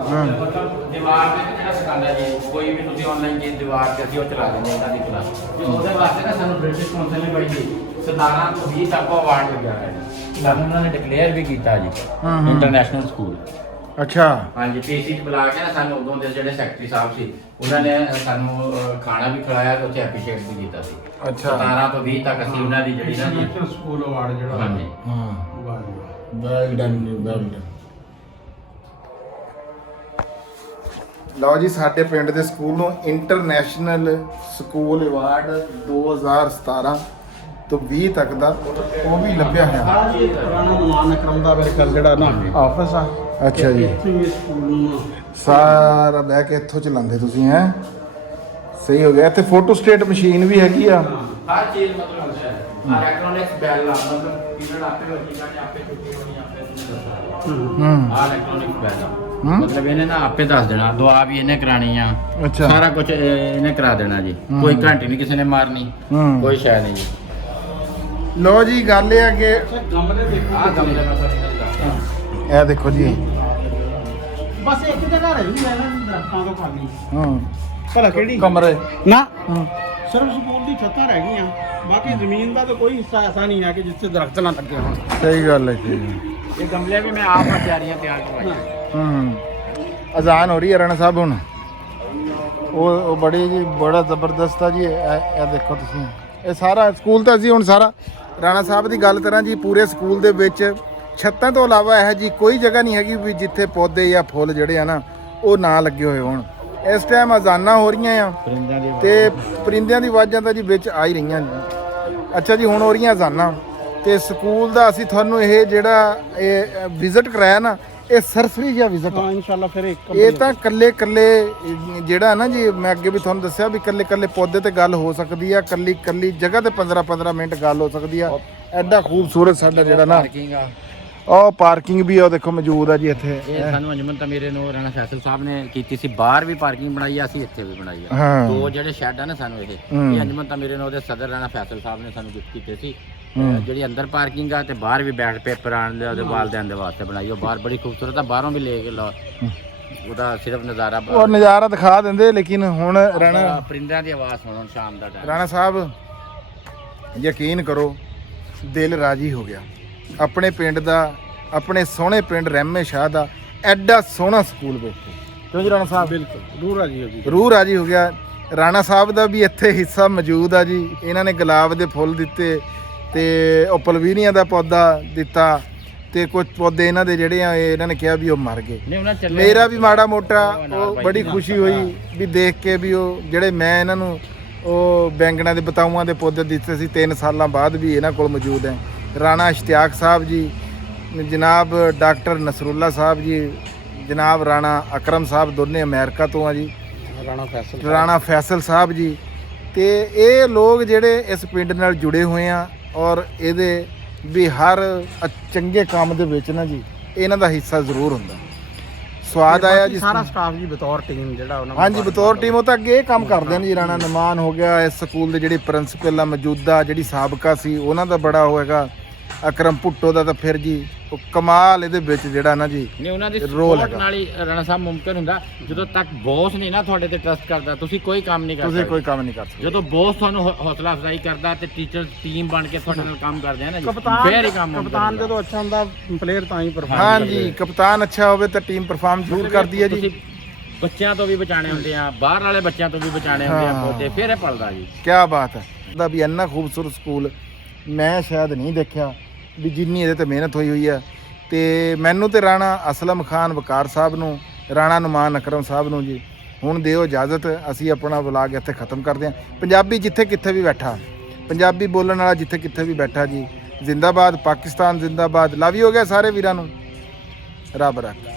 ਹਾਂ। ਮਤਲਬ ਦੀਵਾਰ ਤੇ ਜਿਹੜਾ ਸਿਖਾਉਂਦਾ ਜੀ ਕੋਈ ਵੀ ਤੁਸੀਂ ਆਨਲਾਈਨ ਚੀਜ਼ ਦੀਵਾਰ ਤੇ ਅਸੀਂ ਉਹ ਚਲਾ ਦਿੰਦੇ ਇਹਨਾਂ ਦੀ ਕਲਾਸ ਤੇ ਉਹਦੇ ਵਾਸਤੇ ਨਾ ਸਾਨੂੰ ਬ੍ਰਿਟਿਸ਼ ਕੌਂਸਲ ਨੇ ਬੜੀ 17 ਤੋਂ 20 ਤੱਕ ਅਵਾਰਡ ਲੱਗਿਆ ਹੈ ਜੀ। ਸਾਨੂੰ ਉਹਨਾਂ ਨੇ ਡਿਕਲੇਅਰ ਵੀ ਕੀਤਾ ਜੀ ਇੰਟਰਨੈਸ਼ਨਲ ਸਕੂਲ। ਅੱਛਾ ਹਾਂਜੀ ਪੀਸੀ ਚ ਬੁਲਾ ਕੇ ਨਾ ਸਾਨੂੰ ਉਦੋਂ ਦੇ ਜਿਹੜੇ ਸੈਕਟਰੀ ਸਾਹਿਬ ਸੀ ਉਹਨਾਂ ਨੇ ਸਾਨੂੰ ਖਾਣਾ ਵੀ ਖਿਲਾਇਆ ਤੇ ਉੱਥੇ ਐਪਰੀਸ਼ੀਏਟ ਵੀ ਕੀਤਾ ਸੀ। ਅੱਛਾ 17 ਤੋਂ 20 ਤੱਕ ਅਸੀਂ ਉਹਨਾਂ ਦੀ ਜਿਹੜੀ ਨਾ ਜੀ ਸਕੂਲ ਅਵਾਰਡ ਜਿਹੜਾ ਹਾਂਜੀ ਹਾਂ ਵੈਲ ਡਨ ਵੈਲ ਡਨ। ਲਓ ਜੀ, ਸਾਡੇ ਪਿੰਡ ਦੇ ਸਕੂਲ ਨੂੰ ਇੰਟਰਨੈਸ਼ਨਲ ਸਕੂਲ ਅਵਾਰਡ 2017 ਤੋਂ 20 ਤੱਕ ਦਾ ਉਹ ਵੀ ਲੱਭਿਆ ਹੈ। ਆ ਜੀ ਪੁਰਾਣਾ ਨਮਾਨ ਅਕਰਮ ਦਾ ਮੇਰੇ ਕੋਲ ਜਿਹੜਾ ਨਾ ਆਫਿਸ ਆ। ਅੱਛਾ ਜੀ, ਇੱਥੇ ਹੀ ਸਕੂਲ ਨੂੰ ਸਾਰਾ ਬਹਿ ਕੇ ਇੱਥੋਂ ਚਲਾਉਂਦੇ ਤੁਸੀਂ ਹੈ? ਸਹੀ ਹੋ ਗਿਆ। ਇੱਥੇ ਫੋਟੋ ਸਟੇਟ ਮਸ਼ੀਨ ਵੀ ਹੈਗੀ ਆ। ਹਰ ਚੀਜ਼ ਮਤਲਬ ਹੈ ਇਲੈਕਟ੍ਰੋਨਿਕਸ ਬੈਲ ਮਤਲਬ ਪੀਰੀਅਡ ਆਪੇ ਹੋ ਜਾਏਗਾ ਆਪੇ ਛੁੱਟੀ ਹੋਣੀ ਆਪੇ ਆ ਇਲੈਕਟ੍ਰੋਨਿਕਸ ਬੈਲ ਮਤਲਬ ਇਹਨੇ ਨਾ ਆਪੇ ਦੱਸ ਦੇਣਾ ਦੁਆ ਵੀ ਇਹਨੇ ਕਰਾਣੀ ਆ। ਅੱਛਾ ਸਾਰਾ ਕੁਝ ਇਹਨੇ ਕਰਾ ਦੇਣਾ ਜੀ। ਕੋਈ ਘੰਟੀ ਨਹੀਂ ਕਿਸੇ ਨੇ ਮਾਰਨੀ ਕੋਈ ਸ਼ੈ ਨਹੀਂ ਜੀ। ਲਓ ਜੀ, ਗੱਲ ਇਹ ਆ ਕਿ ਗਮਲੇ ਦੇਖੋ ਆ ਗਮਲੇ ਮੈਂ ਤੁਹਾਨੂੰ ਦੱਸਦਾ ਇਹ ਦੇਖੋ ਜੀ। ਬਸ ਇੱਕ ਜਗ੍ਹਾ ਰਹੀ ਮੈਂ ਨਾ ਦਰਖਤਾਂ ਤੋਂ ਖਾਲੀ ਭਲਾ ਕਿਹੜੀ ਕਮਰੇ ਨਾ ਸਿਰਫ ਸਕੂਲ ਦੀ ਛੱਤਾਂ ਰਹਿ ਗਈਆਂ। ਬਾਕੀ ਜ਼ਮੀਨ ਦਾ ਤਾਂ ਕੋਈ ਹਿੱਸਾ ਐਸਾ ਨਹੀਂ ਹੈ ਕਿ ਜਿੱਥੇ ਦਰਖਤ ਨਾ ਲੱਗੇ ਹੋਣ। ਸਹੀ ਗੱਲ ਹੈ ਜੀ। ਇਹ ਗਮਲੇ ਵੀ ਮੈਂ ਆਪ ਤਿਆਰ ਕਰਵਾਈਆਂ। ਅਜ਼ਾਨ ਹੋ ਰਹੀ ਹੈ ਰਾਣਾ ਸਾਹਿਬ ਹੁਣ। ਉਹ ਬੜੀ ਜੀ ਬੜਾ ਜ਼ਬਰਦਸਤ ਆ ਜੀ। ਇਹ ਦੇਖੋ ਤੁਸੀਂ, ਇਹ ਸਾਰਾ ਸਕੂਲ ਤਾਂ ਅਸੀਂ ਹੁਣ ਸਾਰਾ ਰਾਣਾ ਸਾਹਿਬ ਦੀ ਗੱਲ ਕਰਾਂ ਜੀ, ਪੂਰੇ ਸਕੂਲ ਦੇ ਵਿੱਚ ਛੱਤਾਂ ਤੋਂ ਇਲਾਵਾ ਇਹੋ ਜੀ ਕੋਈ ਜਗ੍ਹਾ ਨਹੀਂ ਹੈਗੀ ਵੀ ਜਿੱਥੇ ਪੌਦੇ ਜਾਂ ਫੁੱਲ ਜਿਹੜੇ ਆ ਨਾ ਉਹ ਨਾ ਲੱਗੇ ਹੋਏ ਹੋਣ। ਇਸ ਟਾਈਮ ਅਜ਼ਾਨਾਂ ਹੋ ਰਹੀਆਂ ਆ ਤੇ ਪਰਿੰਦਿਆਂ ਦੀ ਆਵਾਜ਼ਾਂ ਤਾਂ ਜੀ ਵਿੱਚ ਆ ਹੀ ਰਹੀਆਂ ਜੀ। ਅੱਛਾ ਜੀ, ਹੁਣ ਹੋ ਰਹੀਆਂ ਅਜ਼ਾਨਾਂ ਤੇ ਸਕੂਲ ਦਾ ਅਸੀਂ ਤੁਹਾਨੂੰ ਇਹ ਜਿਹੜਾ ਇਹ ਵਿਜ਼ਿਟ ਕਰਾਇਆ ਨਾ, ਇਹ ਸਰਸਰੀ ਜਿਹਾ ਵਿਜ਼ਿਟ ਹਾਂ ਇਨਸ਼ਾਅੱਲਾ ਫਿਰ ਇੱਕ ਇਹ ਤਾਂ ਕੱਲੇ ਜਿਹੜਾ ਨਾ ਜੀ, ਮੈਂ ਅੱਗੇ ਵੀ ਤੁਹਾਨੂੰ ਦੱਸਿਆ ਵੀ ਕੱਲੇ ਪੌਦੇ ਤੇ ਗੱਲ ਹੋ ਸਕਦੀ ਆ, ਕੱਲੀ ਜਗ੍ਹਾ ਤੇ 15 ਮਿੰਟ ਗੱਲ ਹੋ ਸਕਦੀ ਆ। ਐਡਾ ਖੂਬਸੂਰਤ ਸਾਡਾ ਜਿਹੜਾ ਨਾ ਪਾਰਕਿੰਗ ਆ ਉਹ ਪਾਰਕਿੰਗ ਵੀ ਉਹ ਦੇਖੋ ਮੌਜੂਦ ਆ ਜੀ ਇੱਥੇ। ਇਹ ਸਾਨੂੰ ਅੰਜਮਨ ਤਮੀਰੇ ਨੂੰ ਰਾਣਾ ਫੈਸਲ ਸਾਹਿਬ ਨੇ ਕੀਤੀ ਸੀ। ਬਾਹਰ ਵੀ ਪਾਰਕਿੰਗ ਬਣਾਈ ਆ, ਅਸੀਂ ਇੱਥੇ ਵੀ ਬਣਾਈ ਆ। ਹਾਂ। ਦੋ ਜਿਹੜੇ ਸ਼ੈੱਡ ਆ ਨਾ ਸਾਨੂੰ ਇਹ ਅੰਜਮਨ ਤਮੀਰੇ ਨੂੰ ਉਹਦੇ ਸਦਰ ਰਾਣਾ ਫੈਸਲ ਸਾਹਿਬ ਨੇ ਸਾਨੂੰ ਗਿਫਟ ਕੀਤੇ ਸੀ। ਜਿਹੜੀ ਅੰਦਰ ਪਾਰਕਿੰਗ ਆ ਤੇ ਬਾਹਰ ਵੀ ਬੈਠ ਪੇਪਰ ਆਣ ਦੇ ਉਹਦੇ ਵਾਲਦਿਆਂ ਦੇ ਵਾਸਤੇ ਬਣਾਈ। ਉਹ ਬਾਹਰ ਬੜੀ ਖੂਬਸੂਰਤ ਆ, ਬਾਹਰੋਂ ਵੀ ਲੈ ਕੇ ਲਾ ਉਹਦਾ ਸਿਰਫ ਨਜ਼ਾਰਾ ਉਹ ਨਜ਼ਾਰਾ ਦਿਖਾ ਦਿੰਦੇ। ਲੇਕਿਨ ਹੁਣ ਰਾਣਾ ਪਰਿੰਦਿਆਂ ਦੀ ਆਵਾਜ਼ ਸੁਣਨ ਸ਼ਾਮ ਦਾ ਟਾਈਮ। ਰਾਣਾ ਸਾਹਿਬ ਯਕੀਨ ਕਰੋ, ਦਿਲ ਰਾਜੀ ਹੋ ਗਿਆ। ਆਪਣੇ ਪਿੰਡ ਦਾ, ਆਪਣੇ ਸੋਹਣੇ ਪਿੰਡ ਰਹਿਮੇ ਸ਼ਾਹ ਦਾ ਐਡਾ ਸੋਹਣਾ ਸਕੂਲ ਵੇਖੋ। ਕਿਉਂ ਜੀ ਰਾਣਾ ਸਾਹਿਬ? ਬਿਲਕੁਲ ਰੂਹ ਰਾਜੀ ਹੋ ਗਈ। ਰੂਹ ਰਾਜੀ ਹੋ ਗਿਆ। ਰਾਣਾ ਸਾਹਿਬ ਦਾ ਵੀ ਇੱਥੇ ਹਿੱਸਾ ਮੌਜੂਦ ਆ ਜੀ। ਇਹਨਾਂ ਨੇ ਗੁਲਾਬ ਦੇ ਫੁੱਲ ਦਿੱਤੇ ਤੇ ਉਹ ਪਲਵੀਨੀਆ ਦਾ ਪੌਦਾ ਦਿੱਤਾ ਤੇ ਕੁਝ ਪੌਦੇ ਇਹਨਾਂ ਦੇ ਜਿਹੜੇ ਆ ਇਹਨਾਂ ਨੇ ਕਿਹਾ ਵੀ ਉਹ ਮਰ ਗਏ। ਮੇਰਾ ਵੀ ਮਾੜਾ ਮੋਟਾ ਉਹ ਬੜੀ ਖੁਸ਼ੀ ਹੋਈ ਵੀ ਦੇਖ ਕੇ ਵੀ ਉਹ ਜਿਹੜੇ ਮੈਂ ਇਹਨਾਂ ਨੂੰ ਉਹ ਬੈਂਗਣਾ ਦੇ ਬਤਾਊਆਂ ਦੇ ਪੌਦੇ ਦਿੱਤੇ ਸੀ 3 ਸਾਲਾਂ ਬਾਅਦ ਵੀ ਇਹਨਾਂ ਕੋਲ ਮੌਜੂਦ ਹੈ। ਰਾਣਾ ਇਸ਼ਤਿਆਕ ਸਾਹਿਬ ਜੀ, ਜਨਾਬ ਡਾਕਟਰ ਨਸਰੁੱਲਾ ਸਾਹਿਬ ਜੀ, ਜਨਾਬ ਰਾਣਾ ਅਕਰਮ ਸਾਹਿਬ, ਦੋਨੇ ਅਮਰੀਕਾ ਤੋਂ ਆ ਜੀ। ਰਾਣਾ ਫੈਸਲ ਸਾਹਿਬ ਜੀ। ਤੇ ਇਹ ਲੋਕ ਜਿਹੜੇ ਇਸ ਪਿੰਡ ਨਾਲ ਜੁੜੇ ਹੋਏ ਆ ਔਰ ਇਹਦੇ ਵੀ ਹਰ ਚੰਗੇ ਕੰਮ ਦੇ ਵਿੱਚ ਨਾ ਜੀ ਇਹਨਾਂ ਦਾ ਹਿੱਸਾ ਜ਼ਰੂਰ ਹੁੰਦਾ। ਸਵਾਦ ਤੇ ਆਇਆ ਬਾਕੀ ਜੀ ਸਾਰਾ ਸਟਾਫ ਜੀ ਬਤੌਰ ਟੀਮ ਜਿਹੜਾ ਉਹਨਾਂ ਹਾਂਜੀ ਬਤੌਰ ਟੀਮ ਉਹ ਤਾਂ ਅੱਗੇ ਇਹ ਕੰਮ ਕਰਦੇ ਨੇ ਜੀ। ਰਾਣਾ ਨਮਾਨ ਹੋ ਗਿਆ, ਇਸ ਸਕੂਲ ਦੇ ਜਿਹੜੇ ਪ੍ਰਿੰਸੀਪਲ ਆ ਮੌਜੂਦਾ, ਜਿਹੜੀ ਸਾਬਕਾ ਸੀ ਉਹਨਾਂ ਦਾ ਬੜਾ ਹੋਏਗਾ, ਅਕਰਮ ਭੁੱਟੋ ਦਾ ਤਾਂ ਫਿਰ ਜੀ ਉਹ ਕਮਾਲ ਇਹਦੇ ਵਿੱਚ ਜਿਹੜਾ ਨਾ ਜੀ ਨਹੀਂ ਉਹਨਾਂ ਦੀ ਰੋਲ ਸਪੋਰਟ ਹੈਗਾ। ਨਾਲ ਹੀ ਰਾਣਾ ਸਾਹਿਬ ਮੁਮਕਿਨ ਹੁੰਦਾ। ਜਦੋਂ ਤੱਕ ਬੌਸ ਨਹੀਂ ਨਾ ਤੁਹਾਡੇ ਤੇ ਟਰਸਟ ਕਰਦਾ ਤੁਸੀਂ ਕੋਈ ਕੰਮ ਨਹੀਂ ਕਰ ਤੁਸੀਂ ਸਕਦੇ। ਕੋਈ ਕੰਮ ਨਹੀਂ ਕਰ ਸਕਦੇ। ਜਦੋਂ ਬੌਸ ਤੁਹਾਨੂੰ ਹੌਸਲਾ ਅਫਜ਼ਾਈ ਕਰਦਾ ਤੇ ਟੀਚਰ ਟੀਮ ਬਣ ਕੇ ਤੁਹਾਡੇ ਨਾਲ ਕੰਮ ਕਰਦੇ ਆ ਨਾ ਜੀ, ਕਪਤਾਨ ਫੇਰ ਹੀ ਕੰਮ ਮੁਮਕਿਨ ਕਪਤਾਨ ਹੁੰਦਾ। ਜਦੋਂ ਅੱਛਾ ਹੁੰਦਾ ਪਲੇਅਰ ਤਾਂ ਹੀ ਪਰਫਾਰਮ ਹਾਂਜੀ ਕਪਤਾਨ ਅੱਛਾ ਹੋਵੇ ਤਾਂ ਟੀਮ ਪਰਫਾਰਮ ਜ਼ਰੂਰ ਕਰਦੀ ਹੈ ਜੀ। ਤੁਸੀਂ ਬੱਚਿਆਂ ਤੋਂ ਵੀ ਬਚਾਣੇ ਹੁੰਦੇ ਆ, ਬਾਹਰ ਵਾਲੇ ਬੱਚਿਆਂ ਤੋਂ ਵੀ ਬਚਾਣੇ ਹੁੰਦੇ ਆ ਹਾਂ। ਪੌਦੇ, ਫਿਰ ਇਹ ਪਲਦਾ ਜੀ। ਕਿਆ ਬਾਤ ਹੈ ਦਾ ਵੀ ਇੰਨਾ ਖੂਬਸੂਰਤ ਸਕੂਲ ਮੈਂ ਸ਼ਾਇਦ ਨਹੀਂ ਦੇਖਿਆ ਵੀ ਜਿੰਨੀ ਇਹਦੇ ਤੇ ਮਿਹਨਤ ਹੋਈ ਹੋਈ ਹੈ। ਤੇ ਮੈਨੂੰ ਤੇ ਰਾਣਾ ਅਸਲਮ ਖਾਨ ਵਕਾਰ ਸਾਹਿਬ ਨੂੰ, ਰਾਣਾ ਨੁਮਾਨ ਅਕਰਮ ਸਾਹਿਬ ਨੂੰ ਜੀ ਹੁਣ ਦਿਓ ਇਜਾਜ਼ਤ। ਅਸੀਂ ਆਪਣਾ ਵਲਾਗ ਇੱਥੇ ਖਤਮ ਕਰਦੇ ਹਾਂ। ਪੰਜਾਬੀ ਜਿੱਥੇ ਕਿੱਥੇ ਵੀ ਬੈਠਾ, ਪੰਜਾਬੀ ਬੋਲਣ ਵਾਲਾ ਜਿੱਥੇ ਕਿੱਥੇ ਵੀ ਬੈਠਾ ਜੀ, ਜ਼ਿੰਦਾਬਾਦ ਪਾਕਿਸਤਾਨ, ਜ਼ਿੰਦਾਬਾਦ। ਲਵ ਯੂ ਹੋ ਗਿਆ ਸਾਰੇ ਵੀਰਾਂ ਨੂੰ, ਰੱਬ ਰੱਖ।